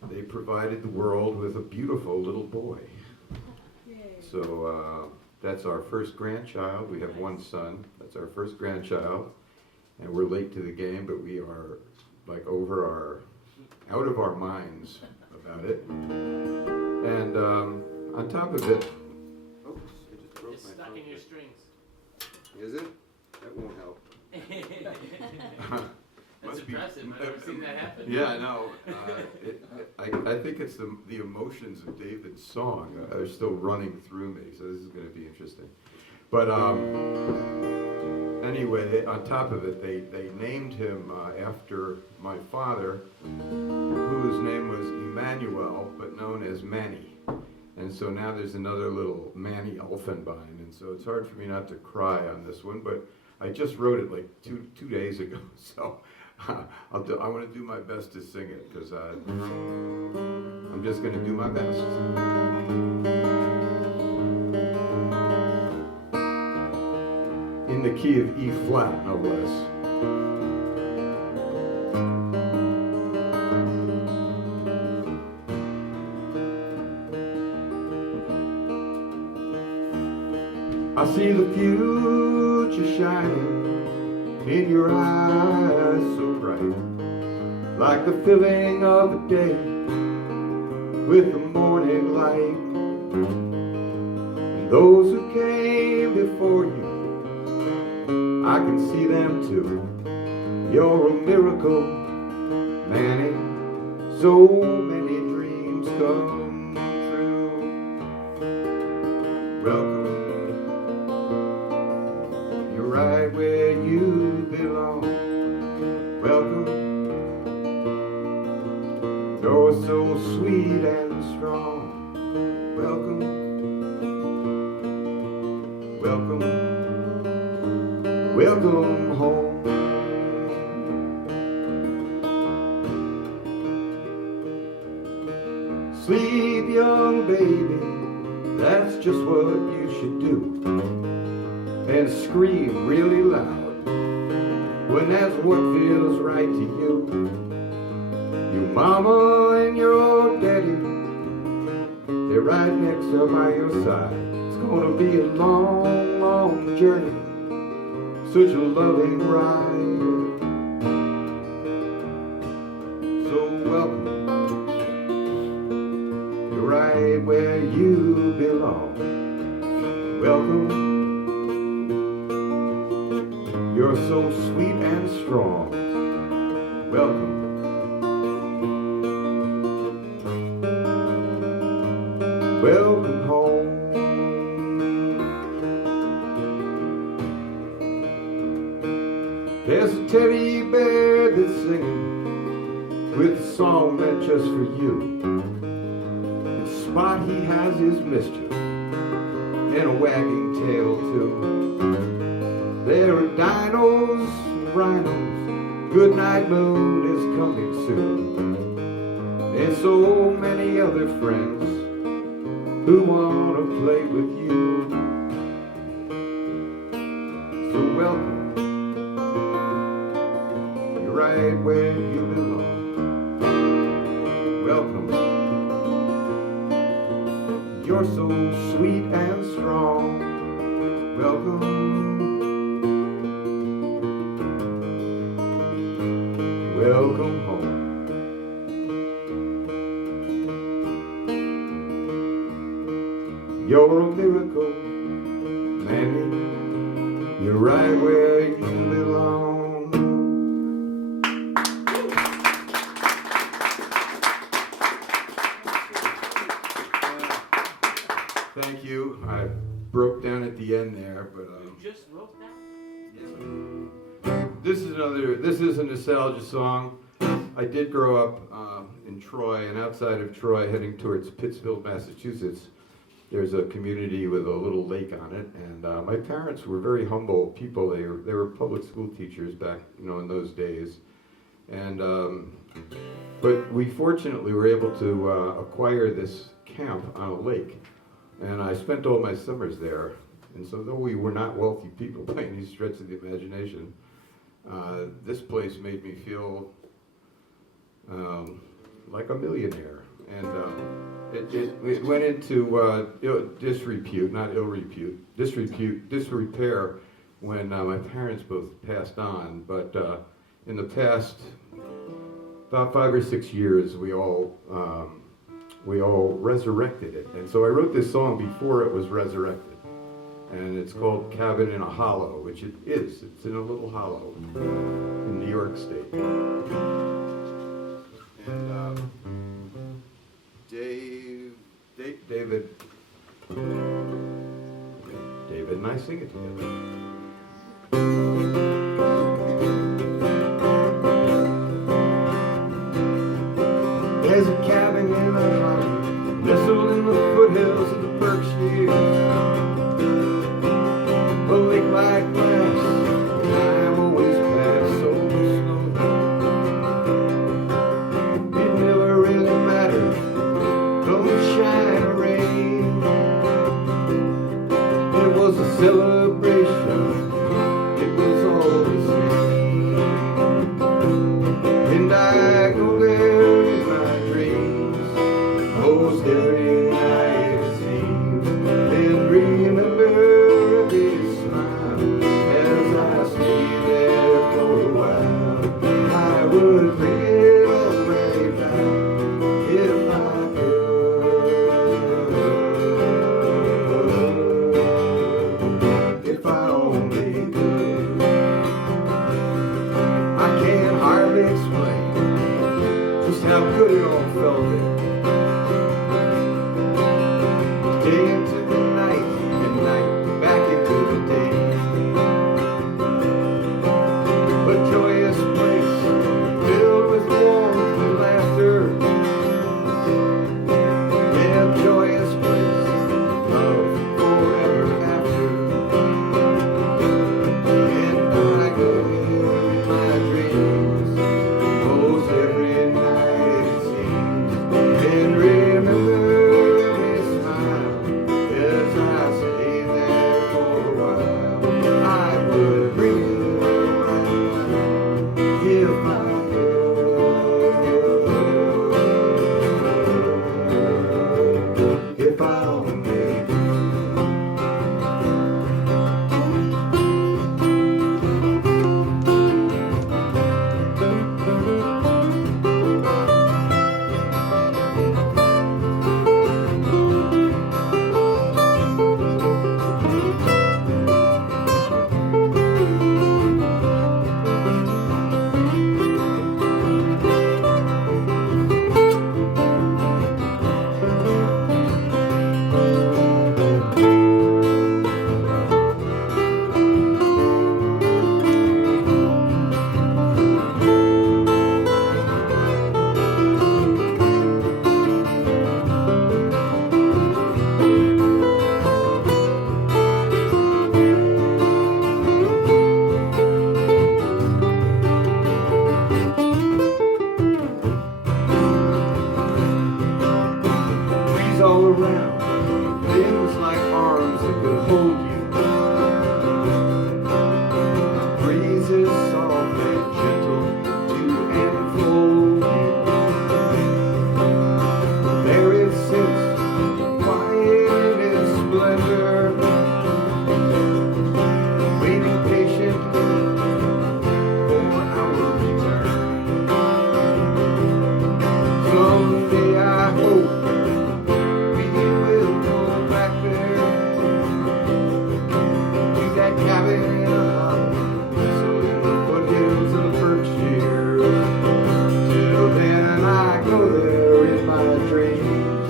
they provided the world with a beautiful little boy. So that's our first grandchild. We have one son. That's our first grandchild. And we're late to the game, but we are like out of our minds about it. And on top of it, oops, I just broke It's my stuck phone. in your strings. Is it? That won't help. That's Must be- impressive. I've never seen that happen. Yeah, I know. I think it's the emotions of David's song are still running through me, so this is going to be interesting. But anyway, on top of it, they named him after my father, whose name was Emmanuel, but known as Manny. And so now there's another little Manny Elfenbein, and so it's hard for me not to cry on this one, but I just wrote it like two days ago, so I want to do my best to sing it, because I'm just going to do my best. In the key of E flat, no less. I see the future shining in your eyes so bright, like the filling of a day with the morning light. And those who came before you, I can see them too. You're a miracle, Manny. So many dreams come true. Welcome. You're right where you belong. Welcome. You're so sweet and strong. Welcome. Welcome. Welcome home. Sleep, young baby, that's just what you should do. And scream really loud when that's what feels right to you. Your mama and your daddy, they're right next to by your side. It's gonna be a long, long journey, such a loving ride. So welcome, you're right where you belong. Welcome. You're so sweet and strong. Welcome. Welcome home. There's a teddy bear that's singing with a song meant just for you. In spot he has his mischief and a wagging tail too. There are dinos, rhinos, good night moon is coming soon, and so many other friends who want to play with you. So welcome. Right where you belong. Welcome. You're so sweet and strong. Welcome. Welcome home. You're a miracle, Manny. You're right where you belong. Thank you. I broke down at the end there, but You just wrote that? this is a nostalgia song. I did grow up in Troy, and outside of Troy, heading towards Pittsfield, Massachusetts, there's a community with a little lake on it, and my parents were very humble people. They were public school teachers back, in those days, and but we fortunately were able to acquire this camp on a lake. And I spent all my summers there. And so though we were not wealthy people by any stretch of the imagination, this place made me feel like a millionaire. And it went into disrepute, not ill repute, disrepair when my parents both passed on. But in the past, about 5 or 6 years, we all resurrected it. And so I wrote this song before it was resurrected. And it's called Cabin in a Hollow, which it is. It's in a little hollow in New York State. And David and I sing it together. There's a cabin in a hollow, nestled in the foothills of the Berkshires. A lake like glass, time always passed so slow. It never really mattered, come shine or rain. It was a celebration, it was all the same. And I go there in my dreams, most every night it seems, and remember every smile as I stay there for a while. I would bring it all way back if I could. If I could hold you. My breeze is soft and gentle to enfold you. There is sense, quiet and splendor, waiting patiently for our return. Someday I hope we will go back there to that cabin in a hollow, nestled in the foothills of the Berkshires. Till then I go there in my dreams,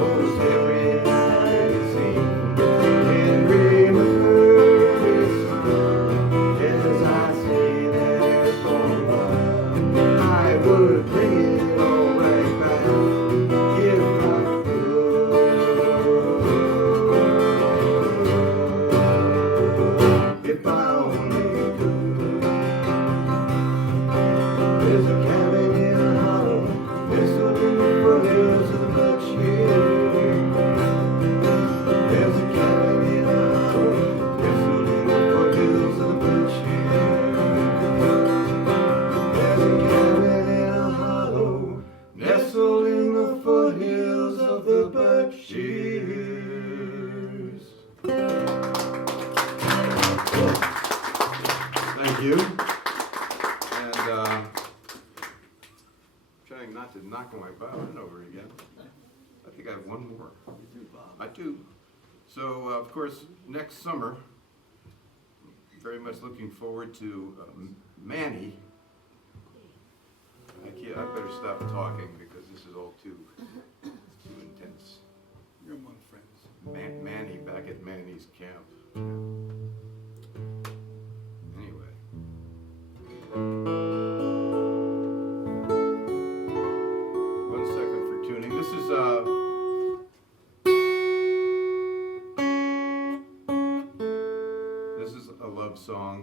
almost every night it seems, and remember this smile as I say that for a while I would bring it all right back if I could. If I only could. There's a cabin in a hollow, nestled in the foothills of the Berkshires. There's a cabin in a hollow, nestled in the foothills of the Berkshires. There's a cabin in a hollow, nestled in the foothills of the Berkshires. Thank you. And trying not to knock my violin over again. I think I have one more. You do, Bob. I do. So, of course, next summer, very much looking forward to Manny. I better stop talking because this is all too intense. You're among friends. Manny back at Manny's camp. Anyway. One second for tuning. This is a love song.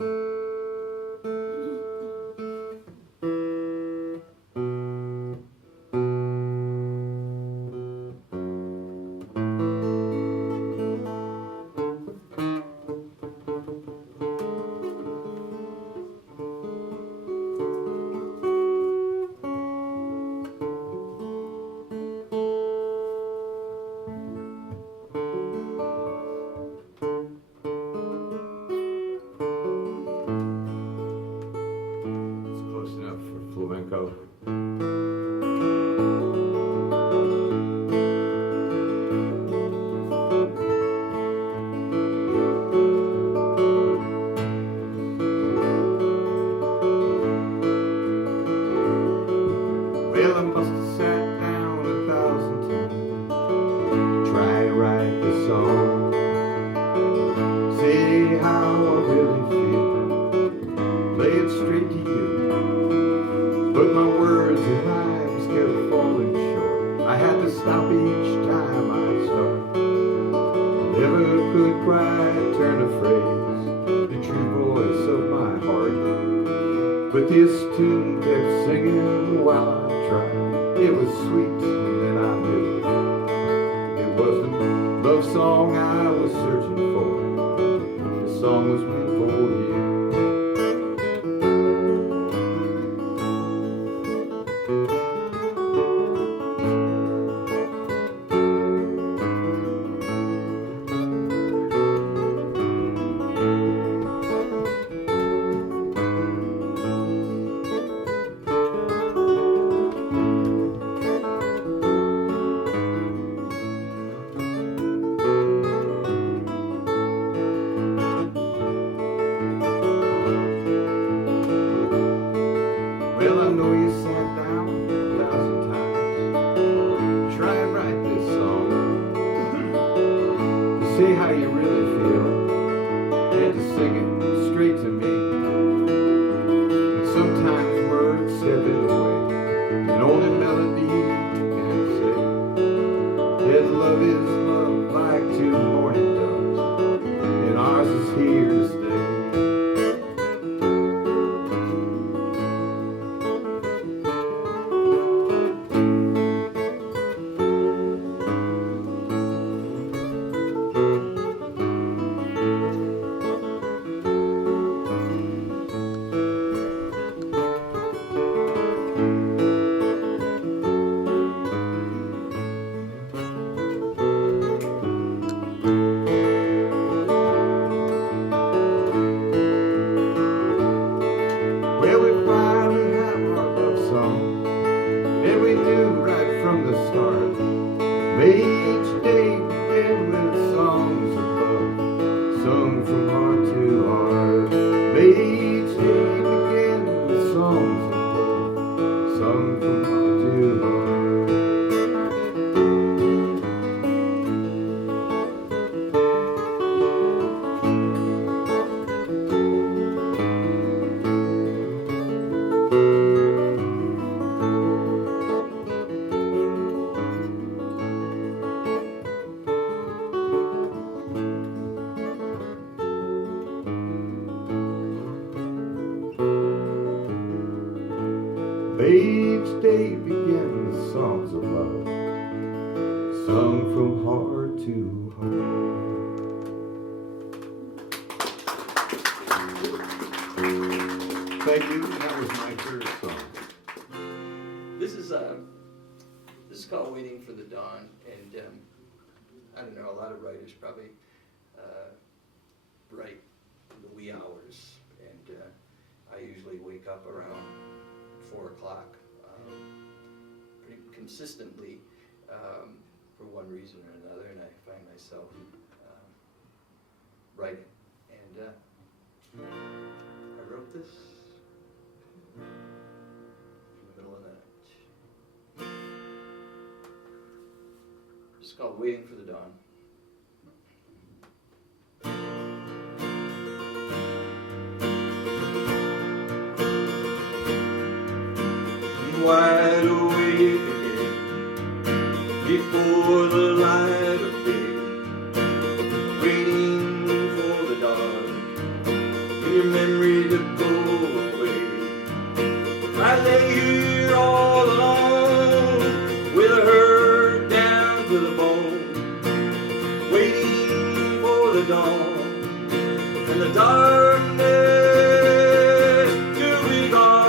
It's close enough for flamenco. Well, I must have sat down 1,000 times to try and write this song. Say how I really feel, lay it straight to you. But my words and rhymes kept falling short. I had to stop each time I'd start. Never could quite turn to phrase the true voice of my heart. But this tune kept singing while I tried. It was sweet, and then I knew it was the love song I was searching for. The song was meant for you. Well, I know you sat down 1,000 times to try and write this song, to say how you really feel, and to sing it straight to me. And sometimes words step in the way, and only melody can say that love is love like two morning doves, and ours is here to stay. songs of love, sung from heart to heart. Thank you. That was my third song. This is called "Waiting for the Dawn," and I don't know. A lot of writers probably write in the wee hours, and I usually wake up around 4 o'clock pretty consistently for one reason or another, and I find myself writing. And I wrote this in the middle of the night. It's called "Waiting for the Dawn." Wide awake again before the light of day, waiting for the dark in your memory to go away. I lay here all alone with a hurt down to the bone, waiting for the dawn and the darkness to be gone.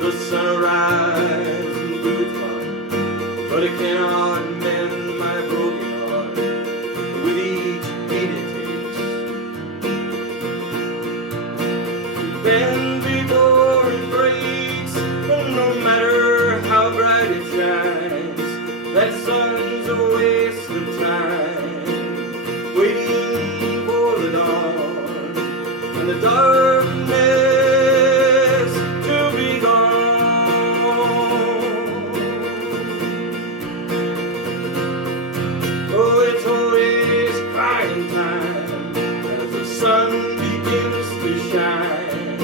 The sunrise and good fun, but it cannot mend my broken heart with each beat it takes. To bend before it breaks, but no matter how bright it shines, that sun's a waste of time, waiting for the dawn and the darkness to be gone. Oh, it's always crying time as the sun begins to shine.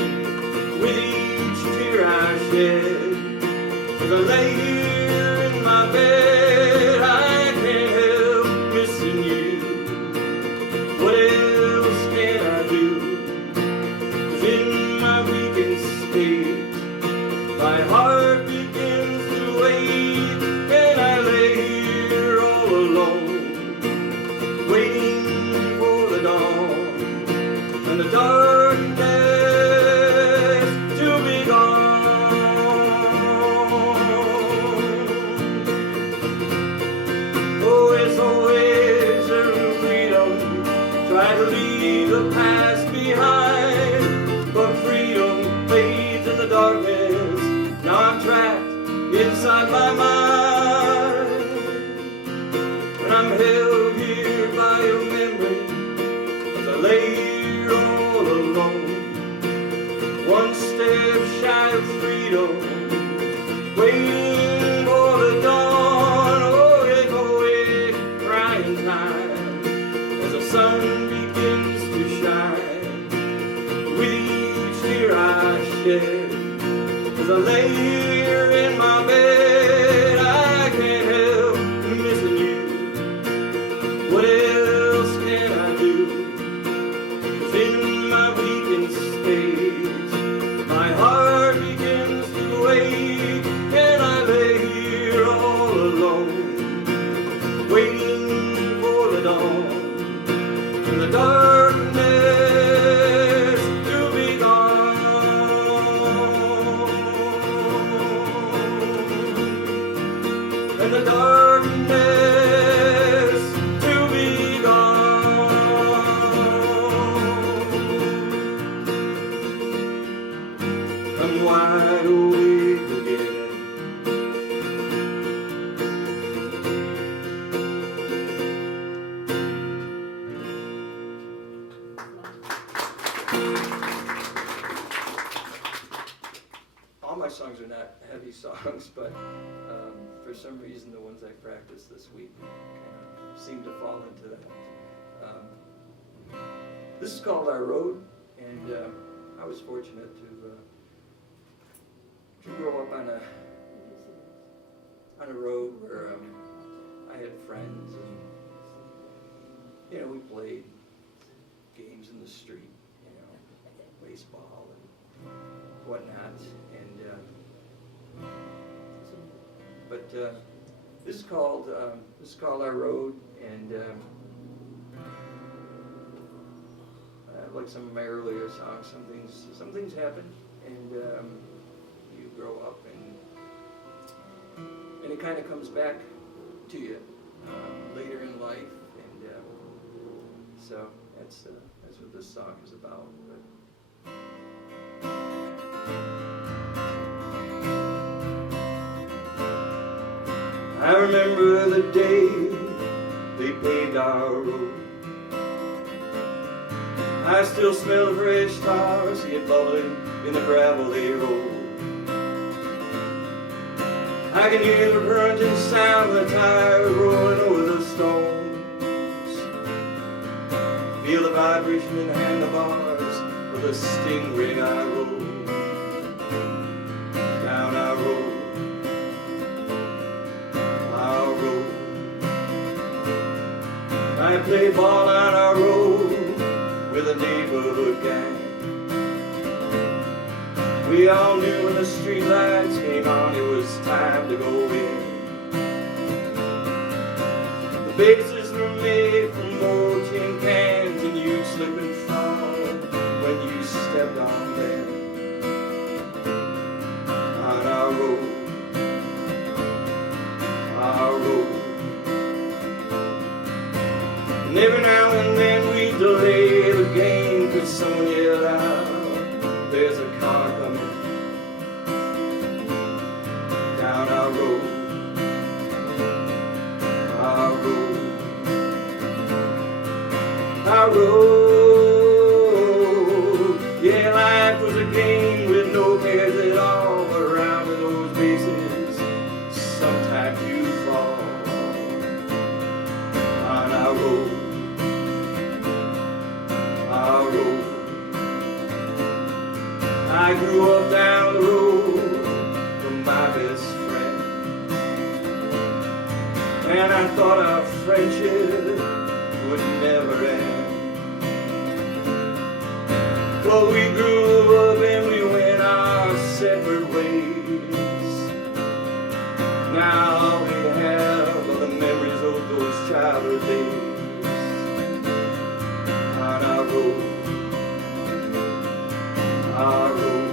With each tear I shed, as I lay here in my bed, I can't help missing you. What else can I do? 'Cause in my weakened state, my heart begins to ache, and I lay here all alone, waiting for the dawn and the darkness to be gone. Oh, it's always a freedom, try to leave the past behind, but freedom fades in the darkness. Now I'm trapped inside my mind, and I'm held here by your memory as I lay here all alone, one step shy of freedom, waiting for the dawn. Oh, it's always crying time as the sun begins to shine. With each tear I shed, as I lay here in my bed, I can't help missing you. What else can I do? 'Cause in my weakened state, my heart begins to ache, and I lay here all alone, waiting for the dawn and the darkness to be gone. And the darkness to be gone. I'm wide awake again. All my songs are not heavy songs, but for some reason the ones I practiced this week kind of seem to fall into that. This is called "Our Road," and I was fortunate to grow up on a road where I had friends, and we played games in the street, baseball and whatnot. And but this is called Our Road, and like some of my earlier songs, some things happen, and you grow up, and it kind of comes back to you later in life, and so that's what this song is about. I remember the day they paved our road. I still smell the fresh tar, see it bubbling in the gravel they rolled. I can hear the grunting sound of the tires rolling over the stones. Feel the vibration in the handlebars of the stingray I roll. Down our road, our road. I play ball on our road with a neighborhood gang. We all knew when the street lights came on it was time to go in. The bases were made from old tin cans, and you'd slip and fall when you stepped on them. On our road, our road. And every now and then we delay the game 'cause someone yelled out, there's a car coming. Down our road, our road, our road. Yeah, life was a game with no cares at all, but around in those bases, sometimes you fall. On our road, our road. I grew up down the road from my best friend, and I thought our friendship would never end. But we grew up and we went our separate ways. Now all we have are the memories of those childhood days. On our road, our road.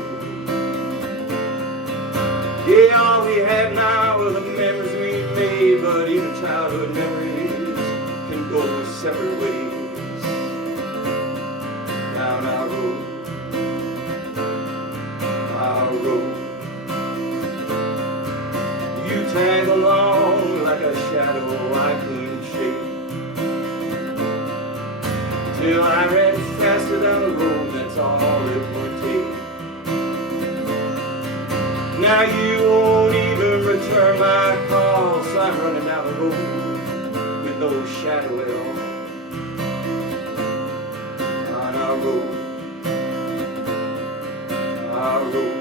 Yeah, all we have now are the memories we made, but even childhood memories can go separate ways. Down our road, our road. You tag along like a shadow I couldn't shake, till I ran faster down the road, that's all it would take. Now you won't even return my call, so I'm running down the road with no shadow at all. On our road, our road,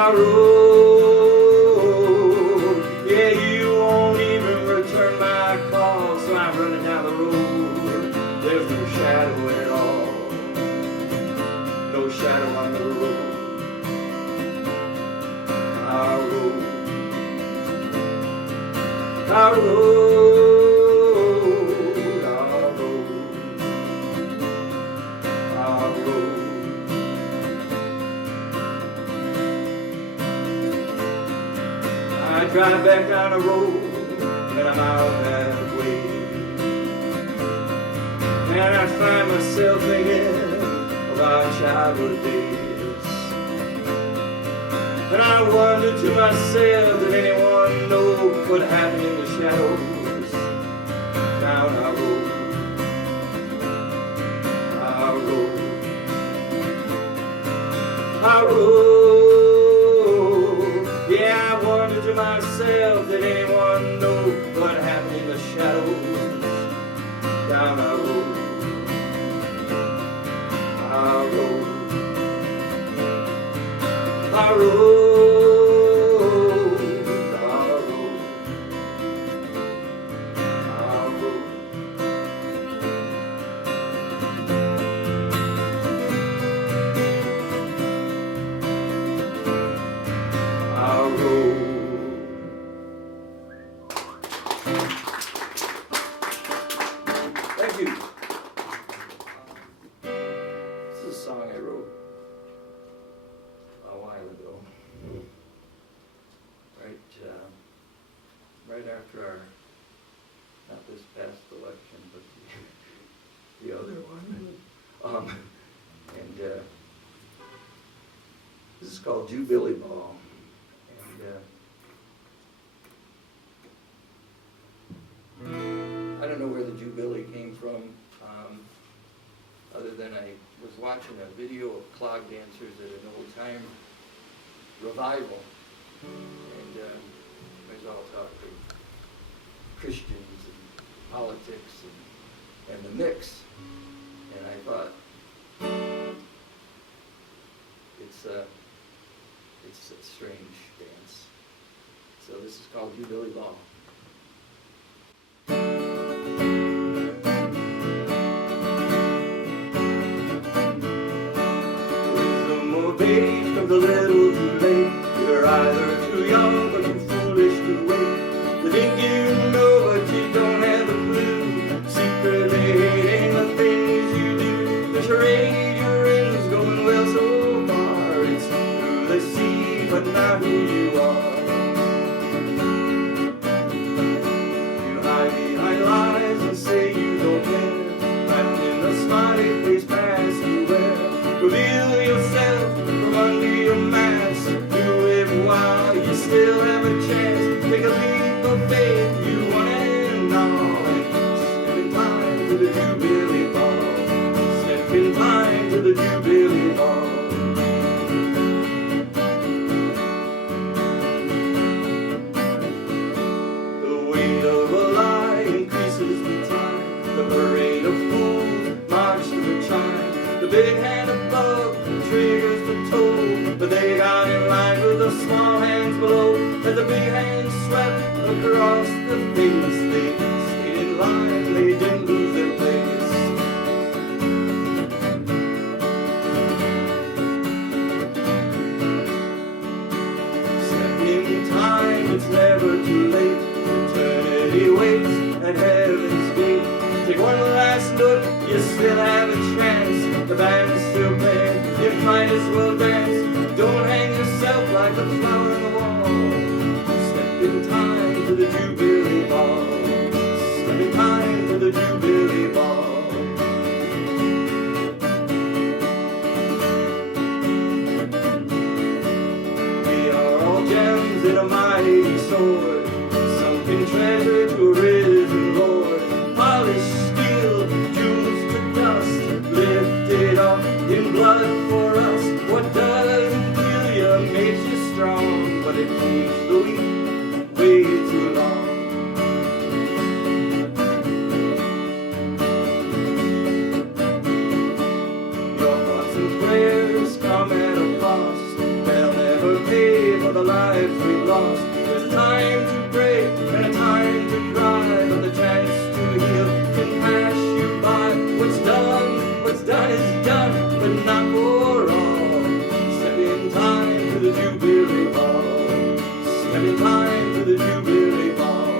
our road. Yeah, you won't even return my call, so I'm running down the road. There's no shadow at all, no shadow on the road. Our road, our road, our road, our road. I drive back down the road when I'm out that way, and I find myself thinking of our childhood days. And I wonder to myself, did anyone know what happened in the shadows down our road, our road, our road. Yeah, I wonder to myself, did anyone know what happened in the shadows down our road, our road, our road. after our, not this past election, but the other one. And this is called Jubilee Ball. And I don't know where the Jubilee came from, other than I was watching a video of clog dancers at an old-time revival. And there's all talk of Christians and politics and the mix. And I thought, it's a strange dance. So this is called Jubilee Ball. Wisdom obeys comes a little too late. You're either too young or too foolish to wait. You think you know but you don't have a clue. Secretly hating the things you do. The charade you're in's going well so far. It's who they see but not who you are. You hide behind lies and say you don't care. Wrapped in the smiley face mask you wear. Reveal yourself from under your mask. Do it while you still have a chance. Take a leap of faith, you want it all. Step in time to the Jubilee Ball. Step in time to the Jubilee Ball. The weight of a lie increases with time. The parade of fools march to the chime. The big hand above triggers the toe, but they got in line with the small hands below. As the big hands swept across the face, they stayed in line, they didn't lose their place. Step in time, it's never too late. Eternity waits at heaven's gate. Take one last look, you still have a chance. The band's still playing, you might as well dance. Don't hang yourself like a flower on the wall. Step in time to the Jubilee Ball. Step in time to the Jubilee Ball. We are all gems in a mighty sword, sunken treasure to a risen Lord. Polished steel, jewels to dust, lifted up in blood for us. What doesn't kill you makes you strong, but it keeps the weak way too long. Your thoughts and prayers come at a cost. They'll never pay for the lives we've lost. There's a time to break and a time to cry, but the chance to heal can pass you by. What's done is done, but not for all. Step in time to the Jubilee Ball. Step in time to the Jubilee Ball.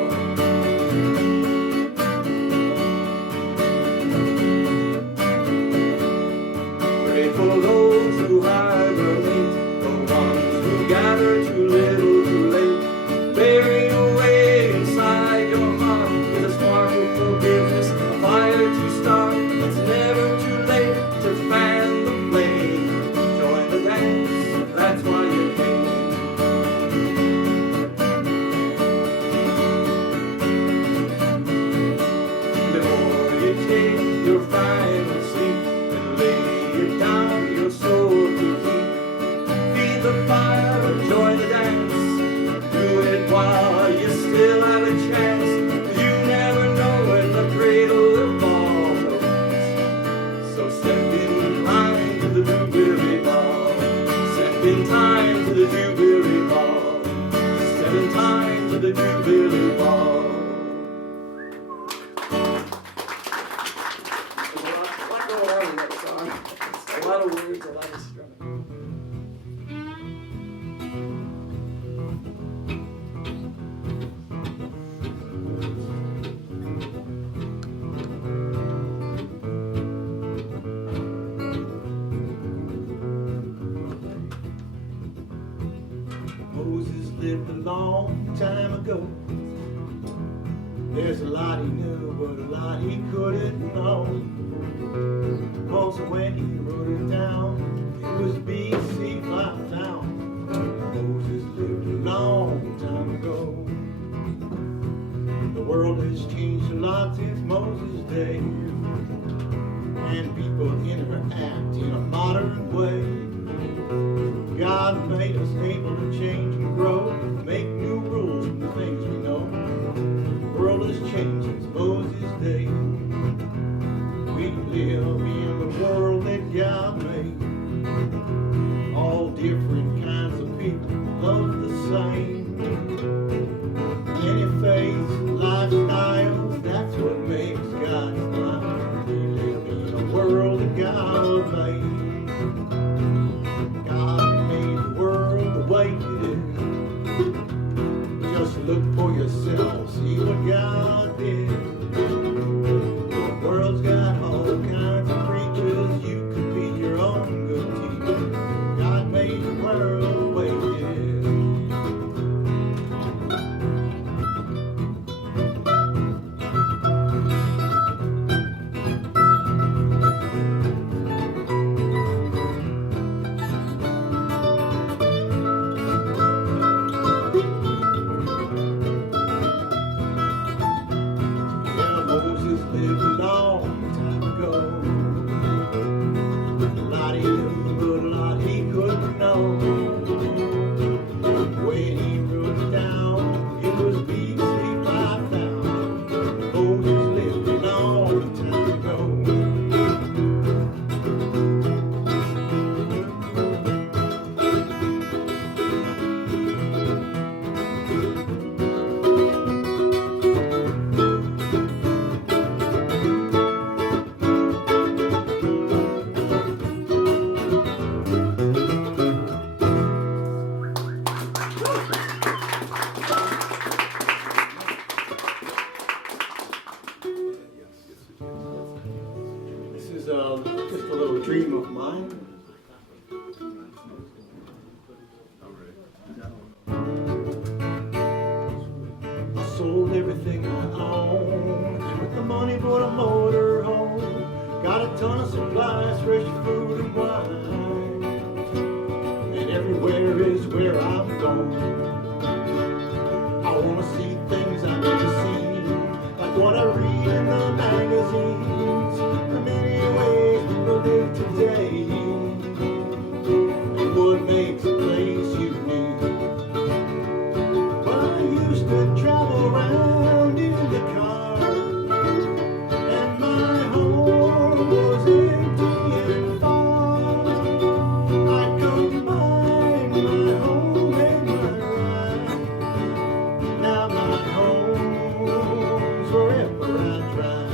Pray for those who hibernate, the ones who gather too little too late. Buried away inside your heart is a spark of forgiveness, a fire to start. It's never too late to fan the flame. Join the dance, that's why you came. Before you take your final sleep and lay it down, your soul to keep. Feed the fire, join the dance. Do it while you still have a chance. 'Cause you never know when the cradle will fall. So step in time to the Jubilee Ball. Step in time to the Jubilee Ball. Step in time to the Jubilee Ball. There's a lot going on in that song. A lot of words, a lot of strumming. Moses lived a long time ago There's a lot he knew, but a lot he couldn't know. Cause when he wrote it down, it was BC 5000. Moses lived a long time ago. The world has changed a lot since Moses' day, and people interact in a modern way. God made us able to change and grow, make new rules from the things we know. The world has changed since Moses' day. We live in the world that God made. All different kinds of people love the same. Many faiths, lifestyles, that's what makes God smile. We live in a world that God made. God made the world the way it is. Just look for yourself, see what God did. The world's got all kinds of creatures, you could be your own good teacher. God made the world the way it is. Yeah, Moses lived a long time ago. A lot he knew, but a lot he couldn't know. When he wrote it down, it was BC 5000. Moses lived a long time ago. This is just a little dream of mine. I sold everything I own, and with the money bought a motor home. Got a ton of supplies, fresh food and wine, and everywhere is where I'm going. I want to see things I've never seen, like what I read in the magazines. The many ways people live today, and what makes a place unique. Well, I used to travel around in the car, and my home was empty and far. I combined my home and my ride. Now my home's wherever I drive.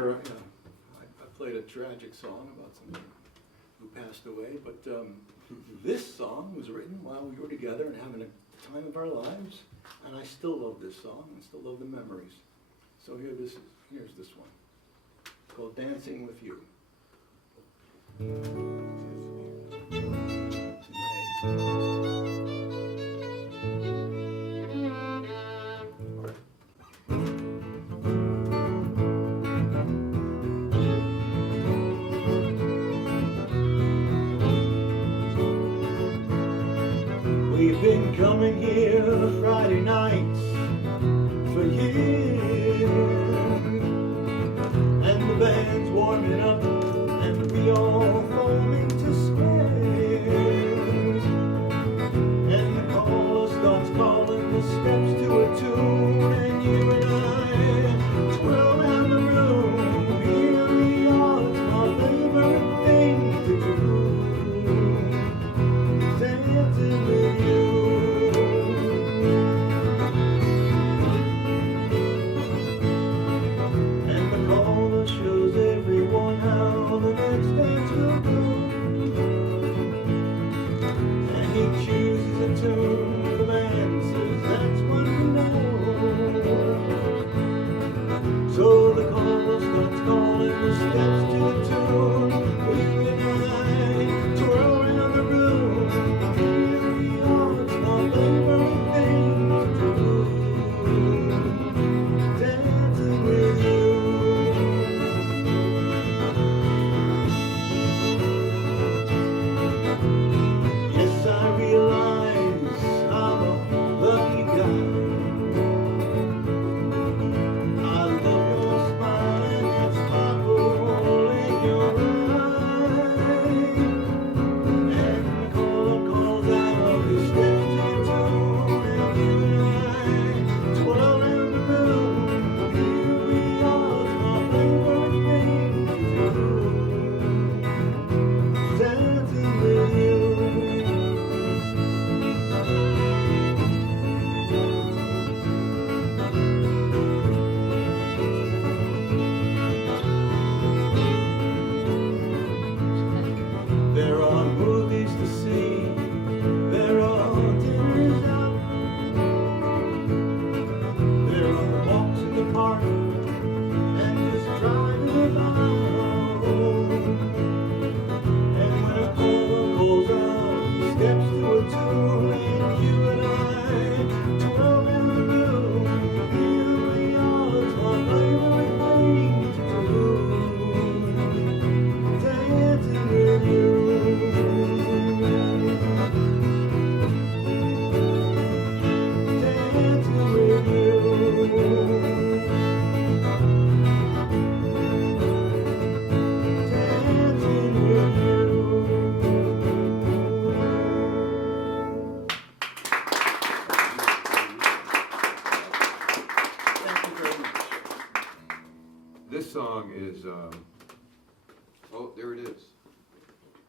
earlier, I played a tragic song about somebody who passed away, but this song was written while we were together and having a time of our lives, and I still love this song and still love the memories. So here's this one, called Dancing with You. We've been coming here Friday nights for years, and the band's warming up, and we all fall into squares, and the caller starts calling the steps to a tune, and you and I twirl around the room. Here we are, it's my favorite thing to do, dancing with you. And the caller shows everyone how the next dance will go, and he chooses a tune, the man says that's what we know. So the caller starts calling the steps to the tune. You and I twirl around the room. Here we are, it's my favorite thing to do, dancing with you. Yes, I realize I'm a lucky guy. I love your smile and that sparkle in your eye. And the caller calls out his steps to the tune, and you and I twirl around the room. Here we are, it's my favorite thing to do, dancing with you. There are movies to see, there are dinners out, there are walks in the park, and just driving about. And when a caller calls out, he steps to a tune, and you and I twirl around the room. Here we are, it's my favorite thing to do, dancing with you. Dancing with you. Dancing with you. Thank you very much. This song is, oh, there it is.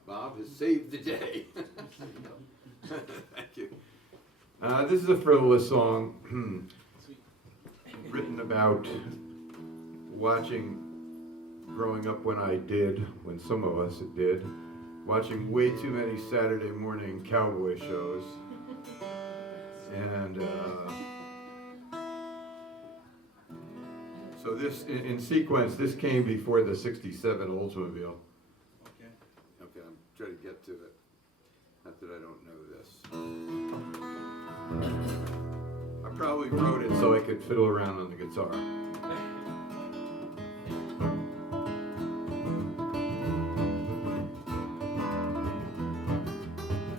Bob has saved the day. Thank you. This is a frivolous song written about watching, growing up when I did, when some of us did, watching way too many Saturday morning cowboy shows. And so this, in sequence, this came before the '67 Oldsmobile. Okay. Okay, I'm trying to get to it. Not that I don't know this. I probably wrote it so I could fiddle around on the guitar.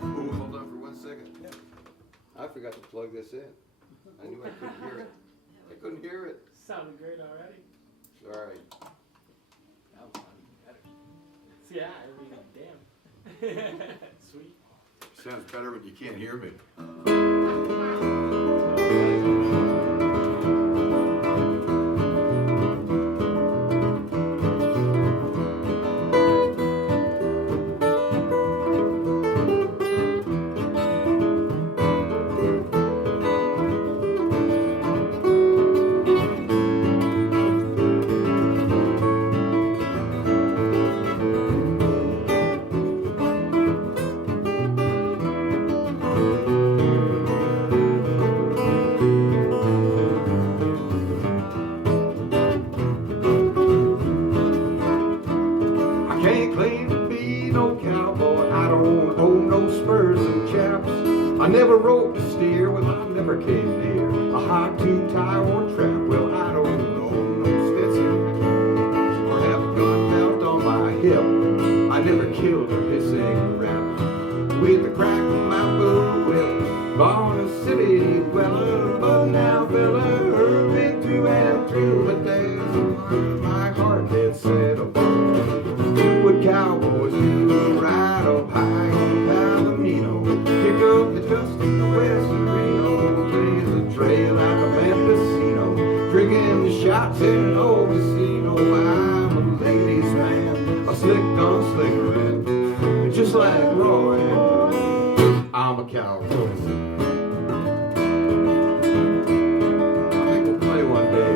Ooh, hold on for 1 second. I forgot to plug this in. I knew I couldn't hear it. I couldn't hear it. Sounded great already. Sorry. That was better. Yeah, I mean, damn. Sweet. Sounds better when you can't hear me. I never rode the steer, well I never came near a high two tie or trap. Well I don't know no Stetson or have a gun belt on my hip. I never killed a hissing rat with the crack of my bull whip. Born a city dweller, but now fella, been through and through. But there's a part of my heart that's set apart. What cowboys do, ride up high on Palomino, pick up the dust in the west of Reno, blaze a trail like a Mendocino, drinking the shots in an old casino. I'm a ladies' man, a slick gunslinger, and just like Roy, I'm a cowboy. I think we'll play one day.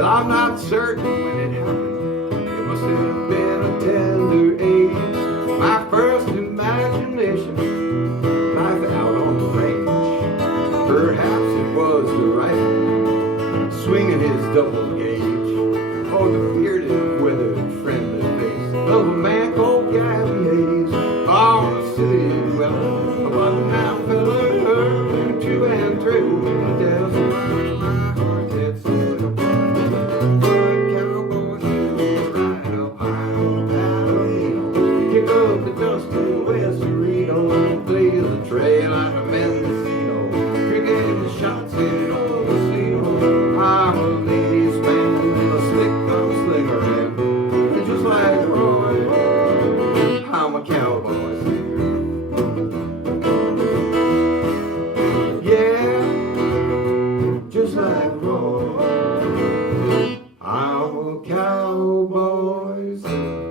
I'm not certain when it happened. It must have been a tender age. My first imagination, life out on the range. Perhaps it was the rifle, swinging his double gauge. Oh, the bearded, withered, friendly face of a man called Gabby Hayes. Oh, the city dweller, but now fella, been true and true. There's a part of my heart that's set apart. Kick up the dust in West Reno, blaze a trail like a Mendocino, drinking the shots in old casino. I'm a ladies' man, a slick gunslinger, and just like Roy, I'm a cowboy singer. Yeah, just like Roy, I'm a cowboy singer.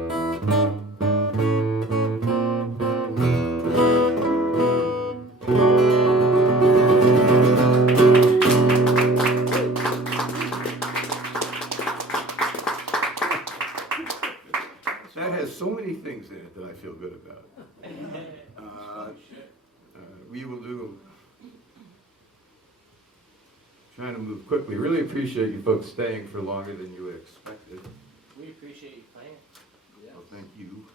That has so many things in it that I feel good about. We will do. Trying to move quickly. Really appreciate you folks staying for longer than you expected. We appreciate you playing. Yes. Well, thank you.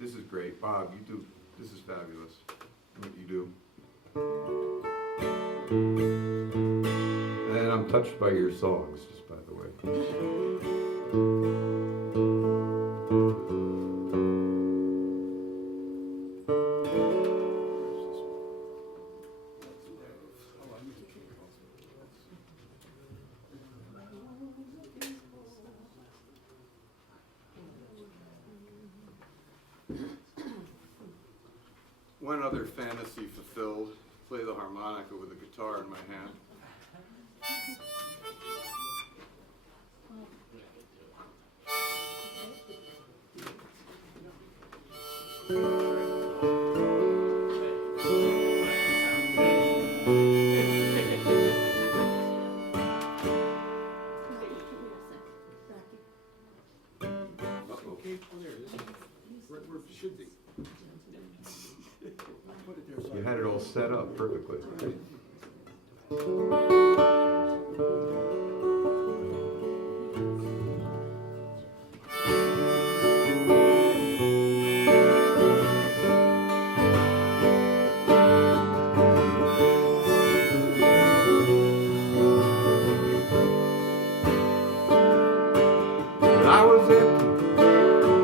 This is great, Bob. You do. This is fabulous. What you do. And I'm touched by your songs, just by the way. One other fantasy fulfilled, play the harmonica with a guitar in my hand. Should be. You had it all set up perfectly. I was empty,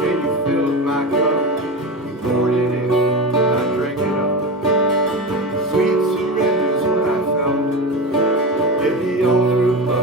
and you filled my cup. You poured it in, I drank it up. Sweet surrender's what I felt. Get the altar of love.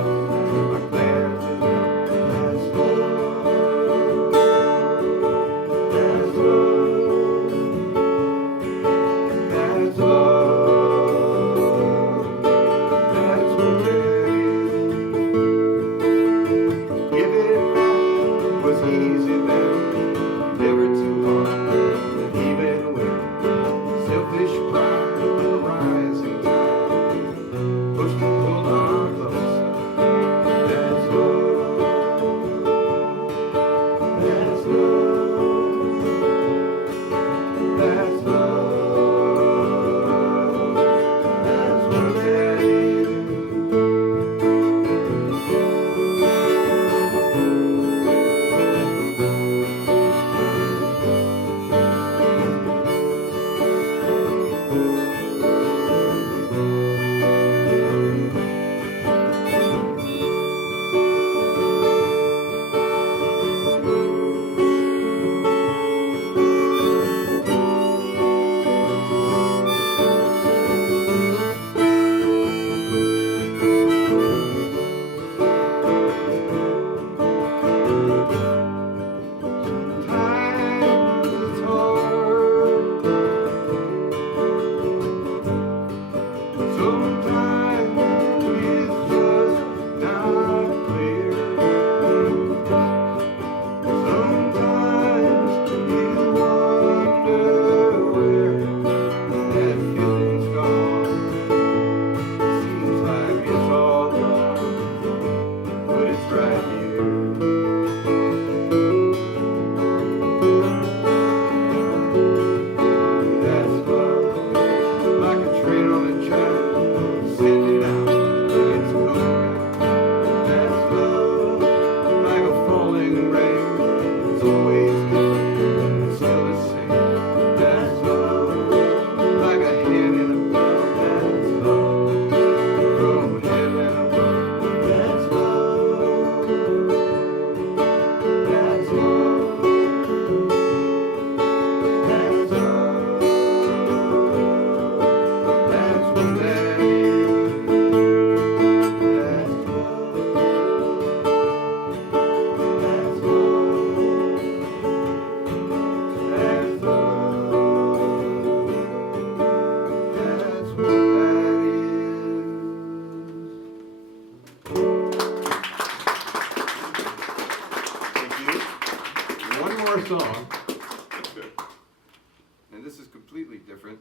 completely different.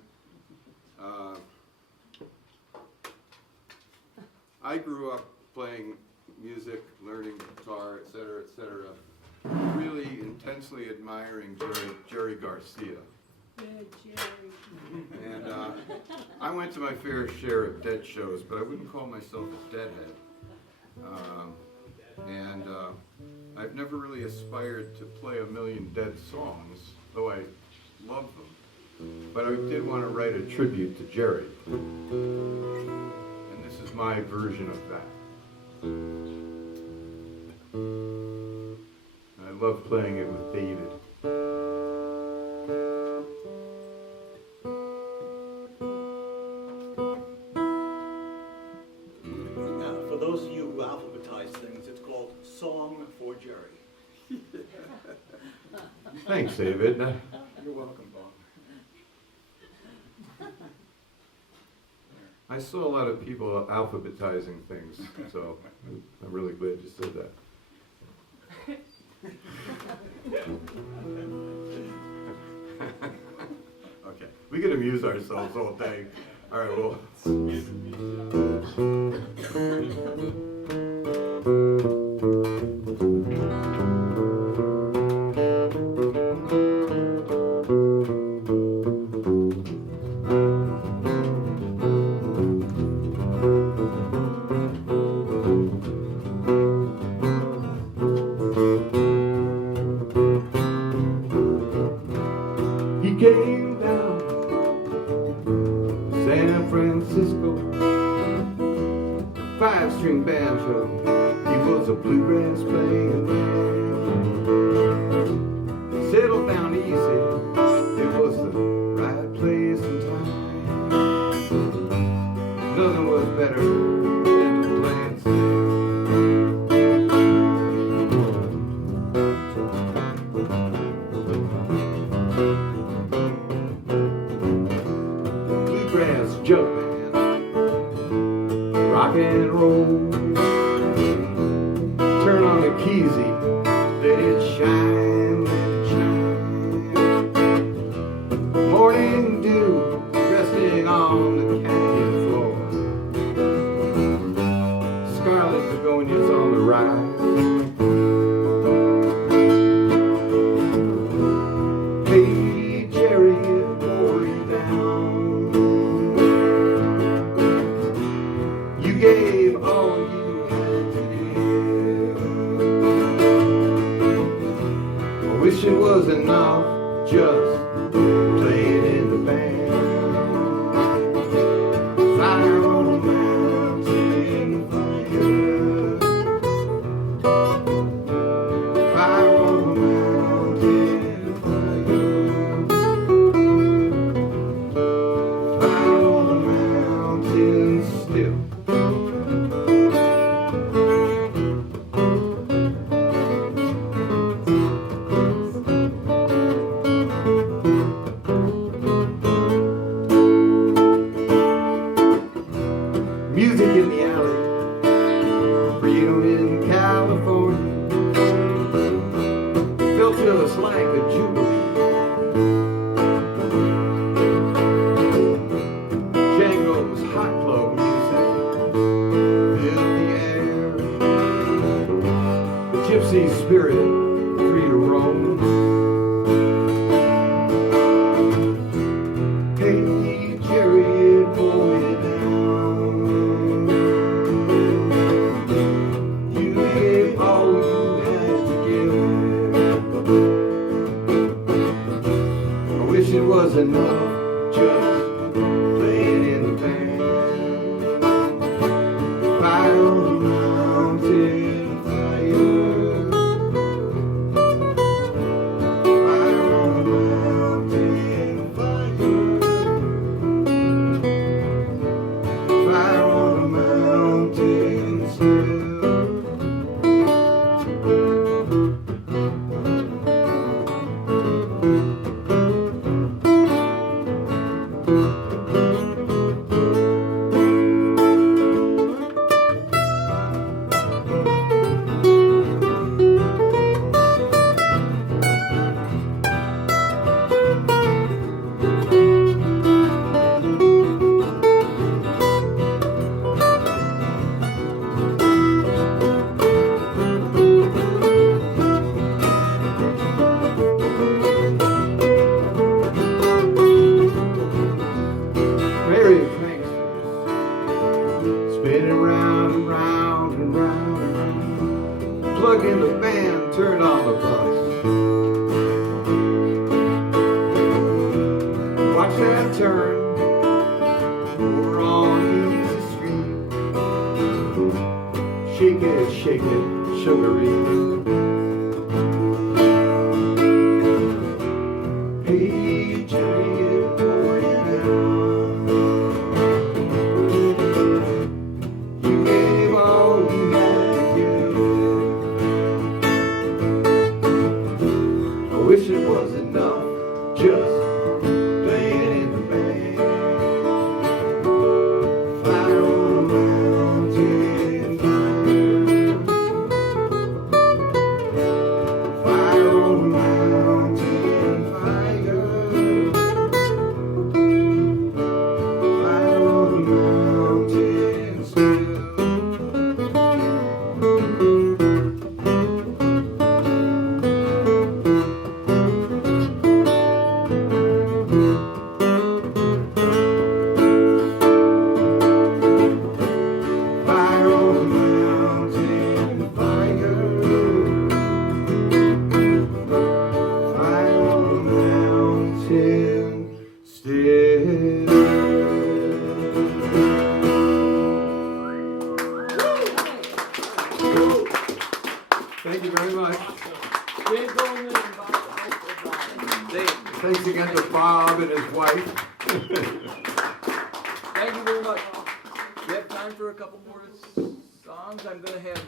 I grew up playing music, learning guitar, et cetera, really intensely admiring Jerry Garcia. And I went to my fair share of Dead shows, but I wouldn't call myself a Deadhead. I've never really aspired to play a million Dead songs, though I love them. But I did want to write a tribute to Jerry. And this is my version of that. I love playing it with David. For those of you who alphabetize things, it's called Song for Jerry. Thanks, David. You're welcome, Bob. I saw a lot of people alphabetizing things, so I'm really glad you said that. Okay, we can amuse ourselves all day. All right, well. He came down San Francisco, five-string banjo. He was a bluegrass playing man. Settled down easy. It was the right place and time. Nothing was better than to play and sing. Bluegrass jug band, rock and roll. Turn on the keysy, let it shine, let it shine. Morning dew, resting on the canyon floor. Scarlet begonias on the rise. Hey, Jerry, it wore you down. You gave all you had to give. I wish it was enough, just playing in the band. Fire on a mountain, fire. Fire on a mountain, fire. Fire on a mountain still. Music in the alley, freedom in California. Felt just like a jubilee. Django's hot club music filled the air. The gypsy spirit, free to roam. Hey, Jerry, it wore you down. You gave all you had to give. I wish it was enough, just playing in the band. Fire on the mountain, fire. Fire on the mountain, fire. Fire on the mountain still. it, shake it, sugary. Hey, Jimmy, before you down, you gave all you had to give. I wish it was enough, just playing in the band. Fire on the mountain, fire on the mountain, fire on the mountain still. Fire on the mountain, fire. Fire on the mountain still. Thank you very much. David Goldman and Bob Elfenbein. Thanks again to Bob and his wife. Thank you very much. We have time for a couple more songs. I'm going to have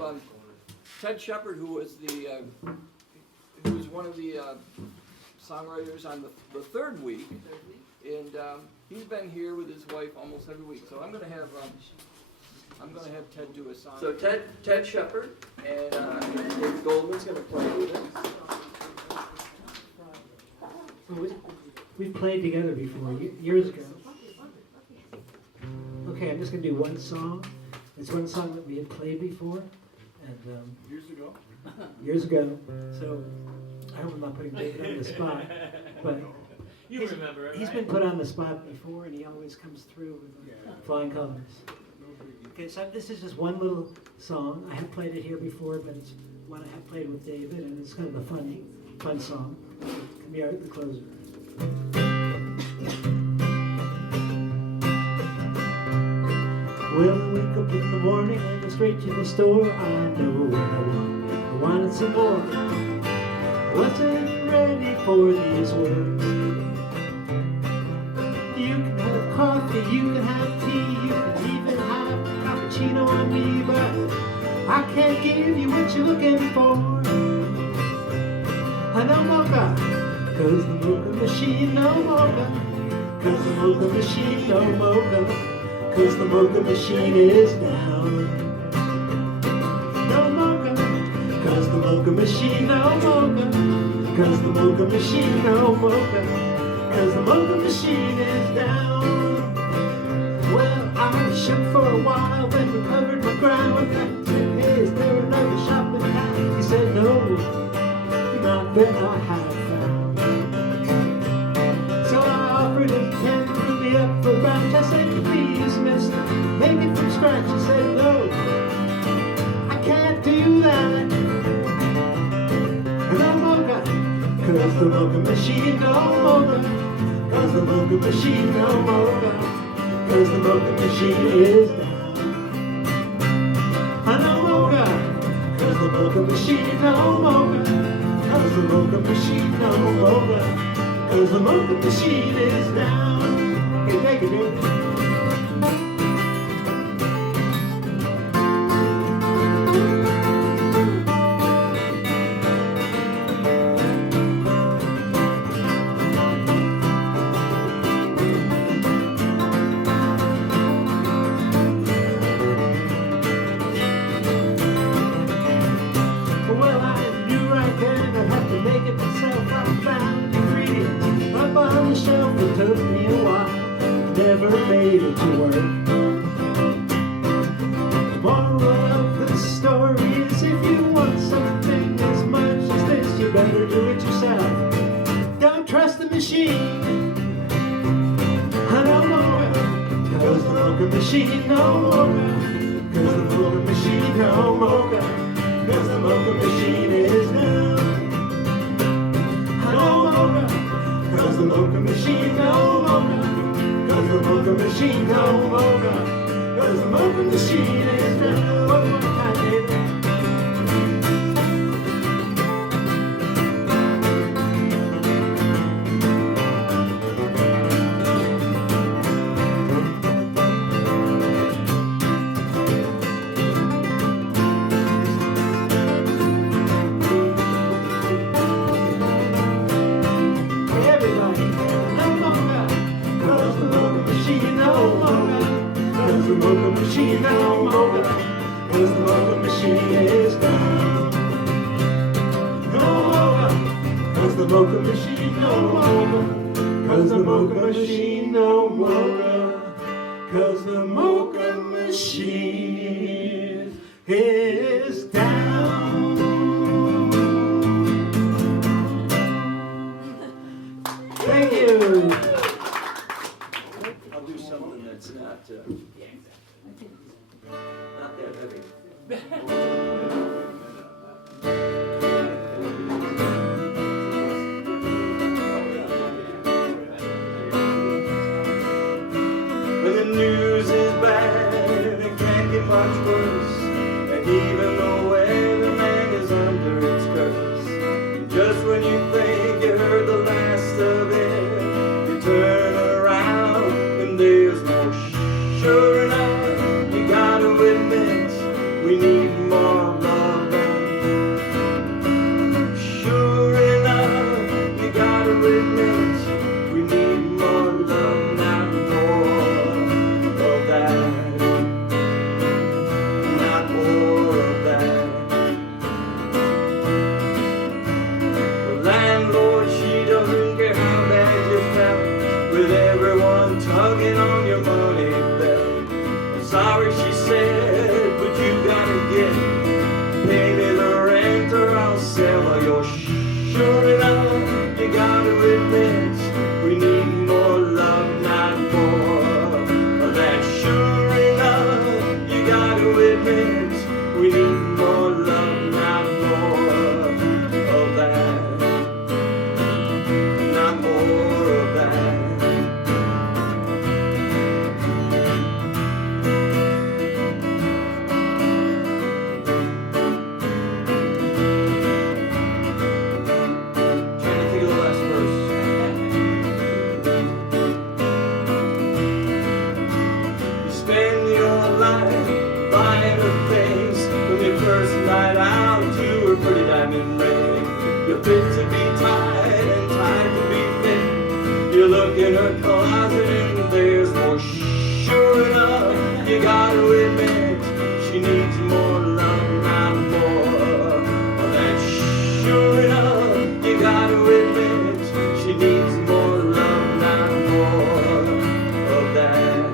Ted Shepard, who was one of the songwriters on the third week, and he's been here with his wife almost every week. So I'm going to have Ted do a song. So Ted Shepard and David Goldman's going to play with us. We've played together before, years ago. Okay, I'm just going to do one song. It's one song that we had played before, and years ago. So I hope I'm not putting David on the spot, but You remember it, he's right? been put on the spot before, and he always comes through with flying colors. Okay, so this is just one little song. I have played it here before, but it's one I have played with David, and it's kind of a fun song. Can be the closer. Well, I wake up in the morning and go straight to the store. I know what I want. I wanted some more. Wasn't ready for these words. You can have coffee, you can have tea, you can even have cappuccino on me, but I can't give you what you're looking for. I know mocha, 'cause the mocha machine no mocha, 'cause the mocha machine no mocha, 'cause the mocha machine is down. No mocha, 'cause the mocha machine no mocha, 'cause the mocha machine no mocha, 'cause the mocha machine is down. Well, I shook for a while, then recovered my ground. I said, hey, is there another shop in town? He said, no, not that I have found. So I offered him 10 to put me up for brunch. I said, please, mister, make it from scratch. He said, no, I can't do that. No mocha, 'cause the mocha machine no mocha, 'cause the mocha machine no mocha, 'cause the mocha machine is down. I know mocha, 'cause the mocha machine no mocha, 'cause the mocha machine no mocha, 'cause the mocha machine is down. Hey, thank you, dude. Well, I knew right then I'd have to make it myself. I found ingredients up on the shelf. It took me a while, never made it to work. The moral of the story is if you want something as much as this, you better do it yourself. Don't trust the machine. I don't know it, 'cause the mocha machine no mocha, 'cause the mocha machine no mocha, 'cause the mocha machine is down. I know mocha, 'cause the mocha machine no mocha, 'cause the mocha machine no mocha, 'cause the mocha machine is down. One more time, baby. Everybody, no mocha, 'cause the mocha machine no mocha, 'cause the mocha machine no mocha, 'cause the mocha machine is down. No mocha, 'cause the mocha machine no mocha, 'cause the mocha machine no mocha, 'cause the mocha machine is down. Thank you. I'll do something that's not that heavy. When the news is bad, it can't get much worse. And even the weatherman is under its curse. And just when you think you heard the last of it, you turn around and there's more. Sure enough, you gotta admit we need more love. Sure enough, you gotta admit we need more love, not more of that. Not more of that. The landlord, she doesn't care how bad you felt, with everyone tugging on your money belt. I'm sorry, she said, but you gotta get pay me the rent or I'll sell your sure enough, you gotta admit we need more love, not more of that. Sure enough, you gotta admit we need more love, not more of that. Not more of that. Trying to think of the last verse. You spend your life buying the things from your first night out to a pretty diamond ring. You're fit to be tied and tied to be fit. You look in her closet and there's more. Sure enough, you gotta admit she needs more love, not more of that. Sure enough, you gotta admit she needs more love, not more of that.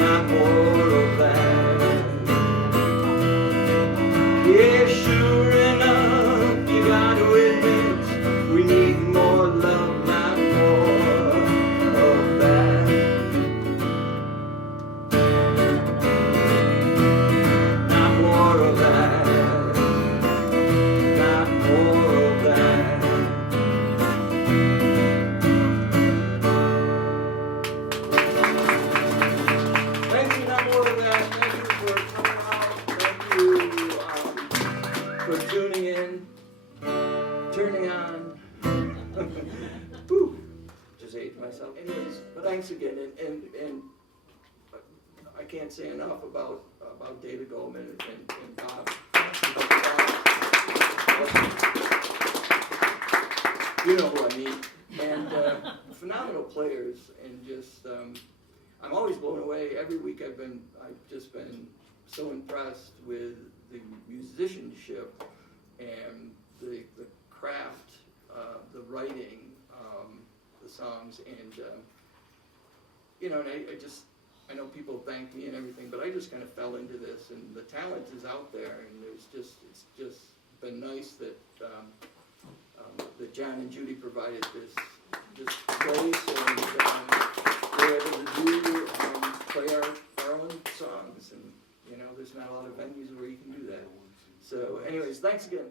Not more of that. Yeah, sure enough, you gotta admit we need more love, not more of that. Not more of that. Not more of that. Thank you, not more of that. Thank you for coming out. Thank you for tuning in, turning on. Whew. Just ate myself. Anyways, but thanks again, and I can't say enough about David Goldman and Bob. You know who I mean. And phenomenal players, and just I'm always blown away. Every week I've just been so impressed with the musicianship and the craft, the writing, the songs, and and I know people thank me and everything, but I just kind of fell into this, and the talent is out there, and it's just been nice that that John and Judy provided this place, and we're able to play our own songs, and there's not a lot of venues where you can do that. So anyways, thanks again.